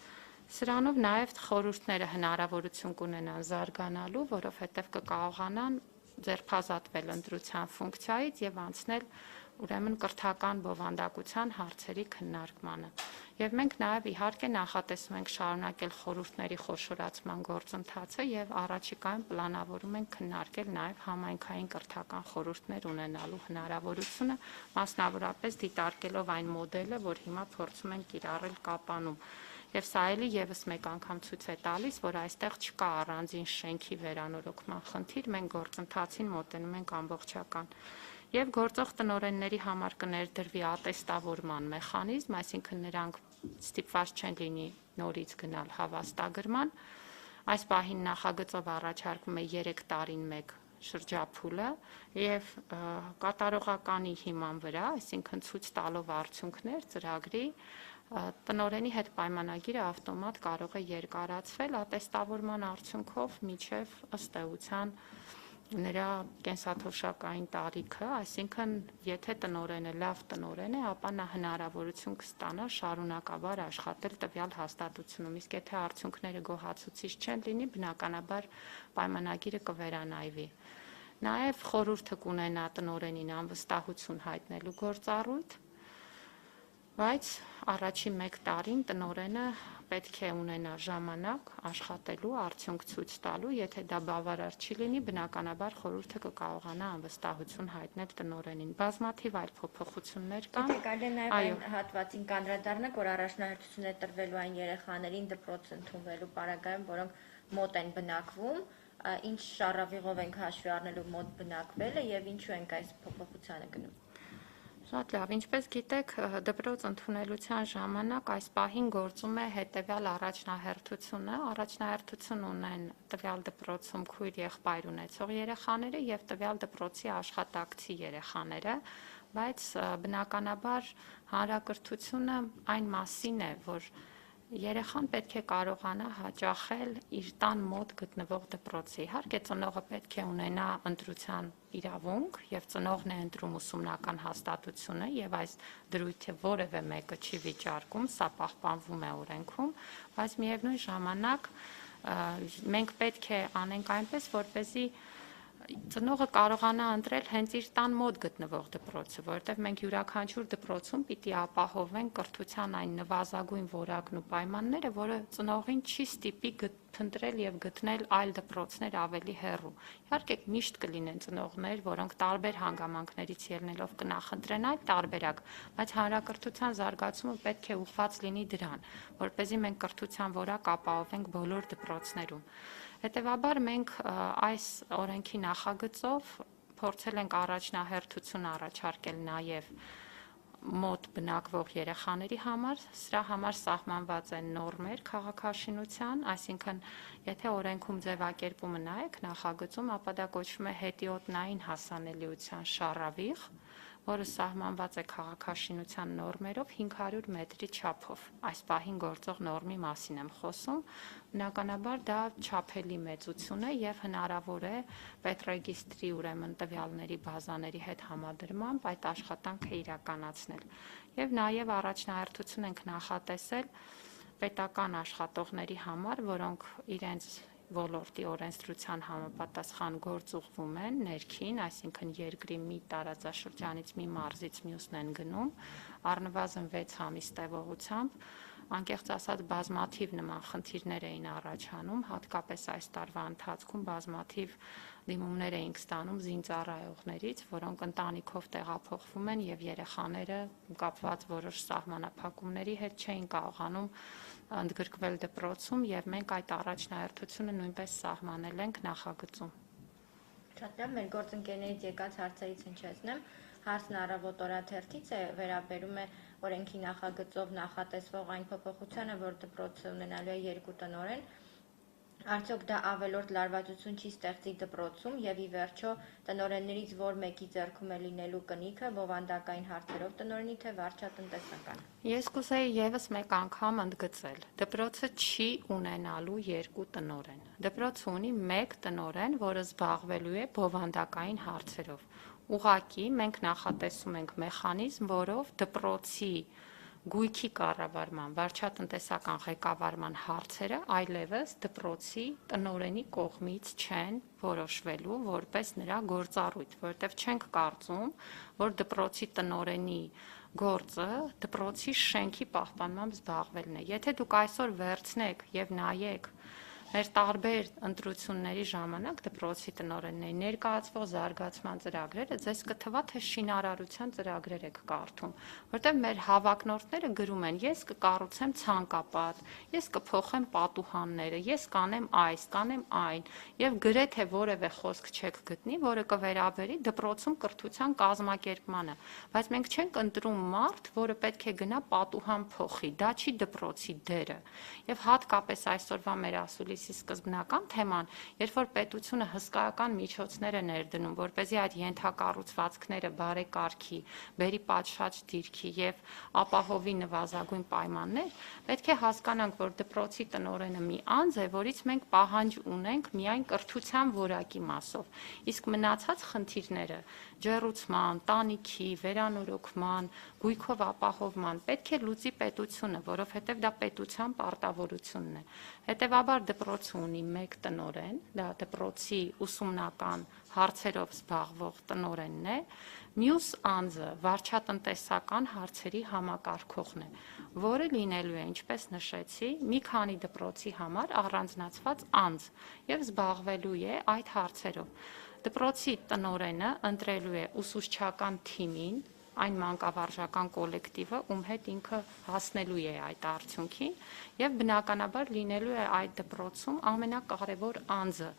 Սրանով նաև խորհուրդները հնարավորություն կունենան զարգանալու, որովհետև կկարողանան ձերբազատվել ընտրության ֆունկցիայից եւ անցնել ուրեմն կրթական բովանդակության հարցերի քննարկմանը։ Եվ մենք նաև իհարկե նախատեսում ենք շարունակել խորհուրդների խոշորացման գործընթացը եւ առաջիկայում պլանավորում ենք քննարկել նաև համայնքային կրթական խորհուրդներ ունենալու հնարավորությունը, մասնավորապես դիտարկելով այն մոդելը, որ հիմա փորձում ենք կիրառել Կապանում։ Եվ սա էլի եւս մեկ անգամ ցույց է տալիս, որ այստեղ չկա առանձին շենքի վերանորոգման խնդիր, մենք գործընթացին մոտենում ենք ամբողջական։ Եվ գործող տնօրենների համար կներդրվի ատեստավորման մեխանիզմ, այսինքն նրանք ստիպված չեն լինի նորից գնալ հավաստագրման։ Այս պահին նախագծով առաջարկվում է 3 տարին մեկ շրջափուլը եւ կատարողականի հիման վրա, այսինքն ցույց տալով արդյունքներ ծրագրի տնօրենի հետ պայմանագիրը ավտոմատ կարող է երկարացվել ատեստավորման արդյունքով մինչև ըստ էության նրա կենսաթոշակային տարիքը, այսինքն եթե տնօրենը լավ տնօրեն է, ապա նա հնարավորություն կստանա շարունակաբար աշխատել տվյալ հաստատությունում, իսկ եթե արդյունքները գոհացուցիչ չեն լինի, բնականաբար պայմանագիրը կվերանայվի։ Նաև խորհուրդը կունենա տնօրենին անվստահություն հայտնելու գործառույթ, բայց առաջին 1 տարին տնօրենը պետք է ունենա ժամանակ աշխատելու, արդյունք ցույց տալու, եթե դա բավարար չի լինի, բնականաբար խորհուրդը կկարողանա անվստահություն հայտնել տնօրենին։ Բազմաթիվ այլ փոփոխություններ կան։ Եթե կարելի է նաև այն հատվածին կանդրադառնալ, որ առաջնահերթություն է տրվելու այն երեխաներին դպրոց ընդունվելու պարագայում, որոնք մոտ են բնակվում, ինչ շարավիղով ենք հաշվի առնելու մոտ բնակվելը եւ ինչու ենք այս փոփոխությանը գնում։ Շատ լավ, ինչպես գիտեք, դպրոց ընդունելության ժամանակ այս պահին գործում է հետևյալ առաջնահերթությունը։ Առաջնահերթություն ունեն տվյալ դպրոցում քույր եղբայր ունեցող երեխաները եւ տվյալ դպրոցի աշխատակցի երեխաները, բայց բնականաբար հանրակրթությունը այն մասին է, որ երեխան պետք է կարողանա հաճախել իր տան մոտ գտնվող դպրոցի։ Իհարկե ծնողը պետք է ունենա ընտրության իրավունք եւ ծնողն է ընտրում ուսումնական հաստատությունը եւ այս դրույթը որևէ մեկը չի վիճարկում, սա պահպանվում է օրենքում, բայց միևնույն ժամանակ մենք պետք է անենք այնպես, որպեսզի ծնողը կարողանա ընտրել հենց իր տան մոտ գտնվող դպրոցը, որովհետև մենք յուրաքանչյուր դպրոցում պիտի ապահովենք կրթության այն նվազագույն որակն ու պայմանները, որը ծնողին չի ստիպի փնտրել եւ գտնել այլ դպրոցներ ավելի հեռու։ Իհարկե միշտ կլինեն ծնողներ, որոնք տարբեր հանգամանքներից ելնելով կնախընտրեն այլ տարբերակ, բայց հանրակրթության զարգացումը պետք է ուղղված լինի դրան, որպեսզի մենք կրթության որակ ապահովենք բոլոր դպրոցներում։ Հետևաբար մենք այս օրենքի նախագծով փորձել ենք առաջնահերթություն առաջարկել նաև մոտ բնակվող երեխաների համար սրա համար սահմանված են նորմեր քաղաքաշինության, այսինքն եթե օրենքում ձևակերպումը նայեք նախագծում, ապա դա կոչվում է հետիոտնային հասանելիության շառավիղ, որը սահմանված է քաղաքաշինության նորմերով 500 մետրի չափով։ Այս պահին գործող նորմի մասին եմ խոսում։ Բնականաբար դա չափելի մեծություն է եւ հնարավոր է պետռեգիստրի ուրեմն տվյալների բազաների հետ համադրմամբ այդ աշխատանքը իրականացնել։ Եվ նաեւ առաջնահերթություն ենք նախատեսել պետական աշխատողների համար, որոնք իրենց ոլորտի օրենսդրության համապատասխան գործուղվում են ներքին, այսինքն երկրի մի տարածաշրջանից մի մարզից մյուսն են գնում, առնվազն 6 ամիս տևողությամբ, անկեղծ ասած բազմաթիվ նման խնդիրներ էին առաջանում, հատկապես այս տարվա ընթացքում բազմաթիվ դիմումներ էինք ստանում զինծառայողներից, որոնք ընտանիքով տեղափոխվում են եւ երեխաները կապված որոշ սահմանափակումների հետ չէին կարողանում ընդգրկվել դպրոցում եւ մենք այդ առաջնահերթությունը նույնպես սահմանել ենք նախագծում։ Շատ լավ, մեր գործընկերներից եկած հարցերից հնչեցնեմ, հարցն առավոտ օրաթերթից է, վերաբերում է օրենքի նախագծով նախատեսվող այն փոփոխությանը, որ դպրոցը ունենալու է 2 տնօրեն, արդյոք դա ավելորդ լարվածություն չի ստեղծի դպրոցում եւ ի վերջո տնօրեններից որ մեկի ձեռքում է լինելու կնիքը բովանդակային հարցերով տնօրենի թե վարչատնտեսական։ Ես կուզեի եւս մեկ անգամ ընդգծել. դպրոցը չի ունենալու 2 տնօրեն։ Դպրոցը ունի 1 տնօրեն, որը զբաղվելու է բովանդակային հարցերով։ Ուղղակի մենք նախատեսում ենք մեխանիզմ, որով դպրոցի գույքի կառավարման, վարչատնտեսական ղեկավարման հարցերը այլևս դպրոցի տնօրենի կողմից չեն որոշվելու որպես նրա գործառույթ, որովհետև չենք կարծում, որ դպրոցի տնօրենի գործը դպրոցի շենքի պահպանմամբ զբաղվելն է։ Եթե դուք այսօր վերցնեք եւ նայեք մեր տարբեր ընտրությունների ժամանակ դպրոցի տնօրենների ներկայացվող զարգացման ծրագրերը ձեզ կթվա թե շինարարության ծրագրեր եք կարդում, որտեղ մեր հավակնորդները գրում են. ես կկառուցեմ ցանկապատ, ես կփոխեմ պատուհանները, ես կանեմ այս, կանեմ այն, եւ գրեթե որևէ խոսք չեք գտնի, որը կվերաբերի դպրոցում կրթության կազմակերպմանը, բայց մենք չենք ընտրում մարդ, որը պետք է գնա պատուհան փոխի, դա չի դպրոցի դերը, եւ հատկապես այսօրվա մեր ասուլիսի սկզբնական թեման, երբ որ պետությունը հսկայական միջոցներ է ներդնում, որպեսզի այդ ենթակառուցվածքները բարեկարգի, բերի պատշաճ դիրքի եւ ապահովի նվազագույն պայմաններ, պետք է հասկանանք, որ դպրոցի տնօրենը մի անձ է, որից մենք պահանջ ունենք միայն կրթության որակի մասով, իսկ մնացած խնդիրները ջեռուցման, տանիքի, վերանորոգման, գույքով ապահովման պետք է լուծի պետությունը, որովհետեւ դա պետության պարտավորությունն է։ Հետևաբար դպրոցը ունի 1 տնօրեն, դա դպրոցի ուսումնական հարցերով զբաղվող տնօրենն է, մյուս անձը վարչատնտեսական հարցերի համակարգողն է, որը լինելու է, ինչպես նշեցի, մի քանի դպրոցի համար առանձնացված անձ եւ զբաղվելու է այդ հարցերով։ Դպրոցի տնօրենը ընտրելու է ուսուցչական թիմին, այն մանկավարժական կոլեկտիվը, ում հետ ինքը հասնելու է այդ արդյունքին եւ բնականաբար լինելու է այդ դպրոցում ամենակարևոր անձը։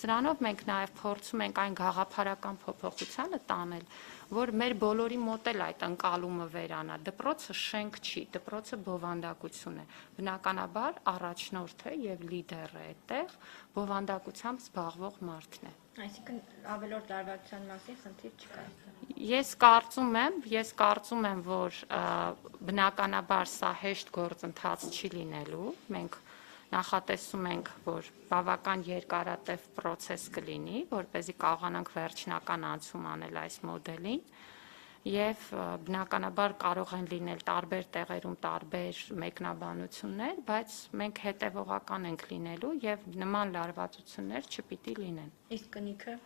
Սրանով մենք նաեւ փորձում ենք այն գաղափարական փոփոխությանը տանել, որ մեր բոլորի մոտ էլ այդ ընկալումը վերանա։ Դպրոցը շենք չի, դպրոցը բովանդակություն է։ Բնականաբար առաջնորդը եւ լիդերը այդտեղ բովանդակությամբ զբաղվող մարդն է։ Այսինքն ավելորդ լարվածության մասին խնդիր չկա։ Ես կարծում եմ, որ բնականաբար սա հեշտ գործընթաց չի լինելու։ Մենք նախատեսում ենք, որ բավական երկարատև process կլինի, որպեսզի կարողանանք վերջնական անցում անել այս մոդելին։ Եվ բնականաբար կարող են լինել տարբեր տեղերում տարբեր մեկնաբանություններ, բայց մենք հետևողական ենք լինելու եւ նման լարվածություններ չպիտի լինեն։ Իսկ կնիքը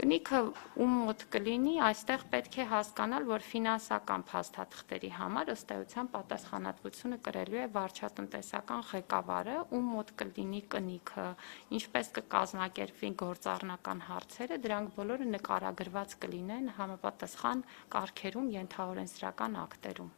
Կնիքը ում մոտ կլինի, այստեղ պետք է հասկանալ, որ ֆինանսական փաստաթղթերի համար ըստ էության պատասխանատվությունը կրելու է վարչատնտեսական ղեկավարը, ում մոտ կլինի կնիքը, ինչպես կկազմակերպվի գործառնական հարցերը, դրանք բոլորը նկարագրված կլինեն համապատասխան կարգերում, ենթաօրենսդրական ակտերում։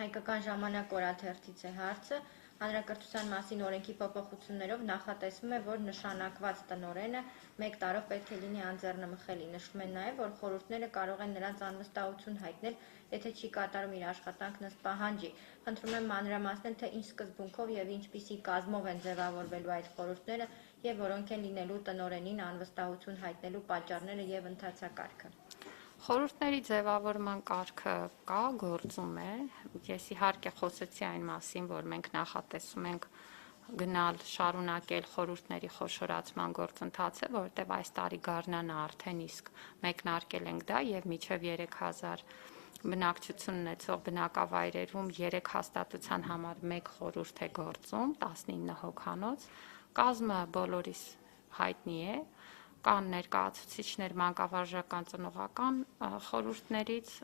Հայկական ժամանակ օրաթերթից է հարցը, Հանրակրթության մասին օրենքի փոփոխություններով նախատեսվում է, որ նշանակված տնօրենը 1 տարով պետք է լինի անձեռնմխելի։ Նշվում է նաև, որ խորհուրդները կարող են նրանց անվստահություն հայտնել, եթե չի կատարում իր աշխատանքն ըստ պահանջի։ Խնդրում եմ մանրամասնել, թե ինչ սկզբունքով եւ ինչպիսի կազմով են ձևավորվելու այդ խորհուրդները եւ որոնք են լինելու տնօրենին անվստահություն հայտնելու պատճառները եւ ընթացակարգը։ Խորհուրդների ձևավորման կարգը կա, գործում է։ Ես իհարկե խոսեցի այն մասին, որ մենք նախատեսում ենք գնալ շարունակել խորհուրդների խոշորացման գործընթացը, որովհետև այս տարի գարնանը արդեն իսկ մեկնարկել ենք դա եւ մինչեւ 3000 բնակչություն ունեցող բնակավայրերում 3 հաստատության համար 1 խորհուրդ է գործում, 19 հոգանոց։ Կազմը բոլորիս հայտնի է, կան ներկայացուցիչներ մանկավարժական ծնողական խորհուրդներից,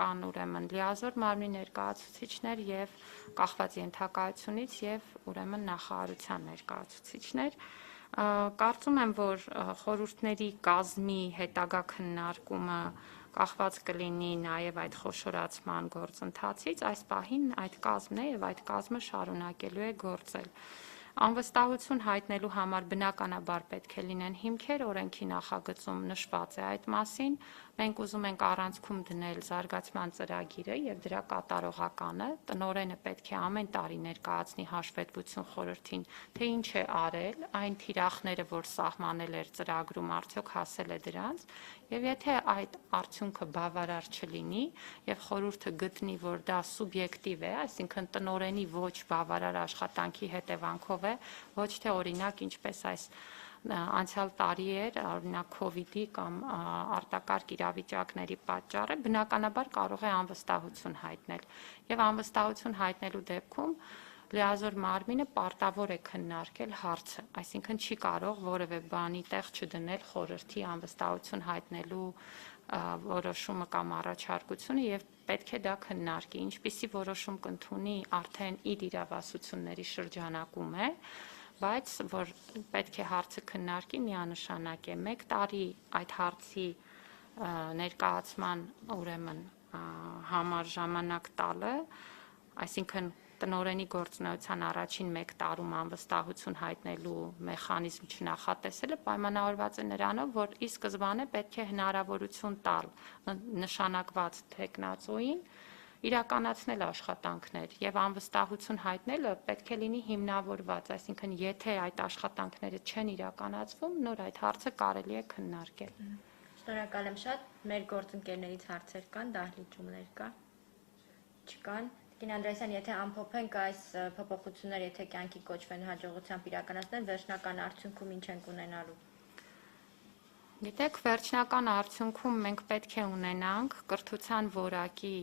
կան ուրեմն լիազոր մարմնի ներկայացուցիչներ եւ կախված ենթակայությունից եւ ուրեմն նախարարության ներկայացուցիչներ։ Կարծում եմ, որ խորհուրդների կազմի հետագա քննարկումը կախված կլինի նաև այդ խոշորացման գործընթացից, այս պահին այդ կազմն է եւ այդ կազմը շարունակելու է գործել։ Անվստահություն հայտնելու համար բնականաբար պետք է լինեն հիմքեր, օրենքի նախագծում նշված է այդ մասին։ Մենք ուզում ենք առանցքում դնել զարգացման ծրագիրը եւ դրա կատարողականը։ Տնօրենը պետք է ամեն տարի ներկայացնի հաշվետվություն խորհրդին, թե ինչ է արել, այն թիրախները, որ սահմանել էր ծրագրում, արդյոք հասել է դրանց, եւ եթե այդ արդյունքը բավարար չլինի եւ խորհուրդը գտնի, որ դա սուբյեկտիվ է, այսինքն տնօրենի ոչ բավարար աշխատանքի հետևանքով է, ոչ թե օրինակ ինչպես այս անցյալ տարի էր, օրինակ COVID-ի կամ արտակարգ իրավիճակների պատճառը, բնականաբար կարող է անվստահություն հայտնել եւ անվստահություն հայտնելու դեպքում լիազոր մարմինը պարտավոր է քննարկել հարցը, այսինքն չի կարող որևէ բանի տեղ չդնել խորհրդի անվստահություն հայտնելու որոշումը կամ առաջարկությունը եւ պետք է դա քննարկի, ինչպիսի որոշում կընդունի արդեն իր իրավասությունների շրջանակում է, բայց որ պետք է հարցը քննարկի միանշանակ է 1 տարի այդ հարցի ներկայացման ուրեմն համար ժամանակ տալը, այսինքն տնօրենի գործունեության առաջին 1 տարում անվստահություն հայտնելու մեխանիզմ չնախատեսելը պայմանավորված է նրանով, որ ի սկզբանե պետք է հնարավորություն տալ նշանակված թեկնածուին իրականացնել աշխատանքներ եւ անվստահություն հայտնելը պետք է լինի հիմնավորված, այսինքն եթե այդ աշխատանքները չեն իրականացվում, նոր այդ հարցը կարելի է քննարկել։ Շնորհակալ եմ շատ, մեր գործընկերներից հարցեր կան, դահլիճումներ կա։ Չկան։ Տիկին Անդրեասյան, եթե ամփոփենք այս փոփոխությունները, եթե կյանքի կոչվեն հաջողությամբ իրականացնեն, վերջնական արդյունքում ինչ ենք ունենալու։ Գիտեք, վերջնական արդյունքում մենք պետք է ունենանք կրթության որակի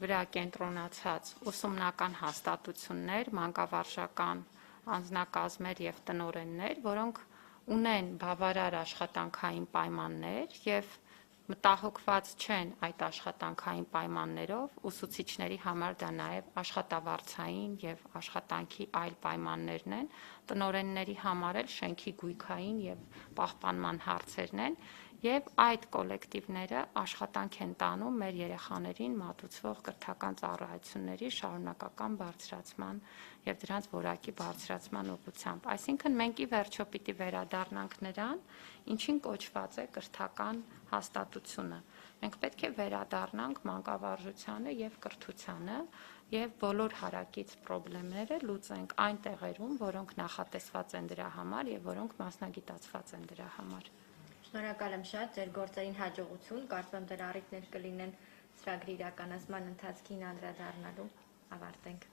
վրա կենտրոնացած ուսումնական հաստատություններ, մանկավարժական անձնակազմեր եւ տնօրեններ, որոնք ունեն բավարար աշխատանքային պայմաններ եւ մտահոգված չեն այդ աշխատանքային պայմաններով, ուսուցիչների համար դա նաև աշխատավարձային եւ աշխատանքի այլ պայմաններն են, տնօրենների համար էլ շենքի գույքային եւ պահպանման հարցերն են եւ այդ կոլեկտիվները աշխատանք են տանում մեր երեխաներին մատուցվող կրթական ծառայությունների շարունակական բարձրացման եւ դրանց որակի բարձրացման ուղղությամբ։ Այսինքն մենք ի վերջո պիտի վերադառնանք նրան, ինչին կոչված է կրթական հաստատությունը։ Մենք պետք է վերադառնանք մանկավարժությանը եւ կրթությանը եւ բոլոր հարակից խնդիրները լուծենք այն տեղերում, որոնք նախատեսված են դրա համար եւ որոնք մասնագիտացված են դրա համար։ Շնորհակալ եմ շատ, ձեր գործերին հաջողություն, կարծում եմ դրա առիթներ կլինեն ծրագրի իրականացման ընթացքին անդրադառնալու, ավարտենք։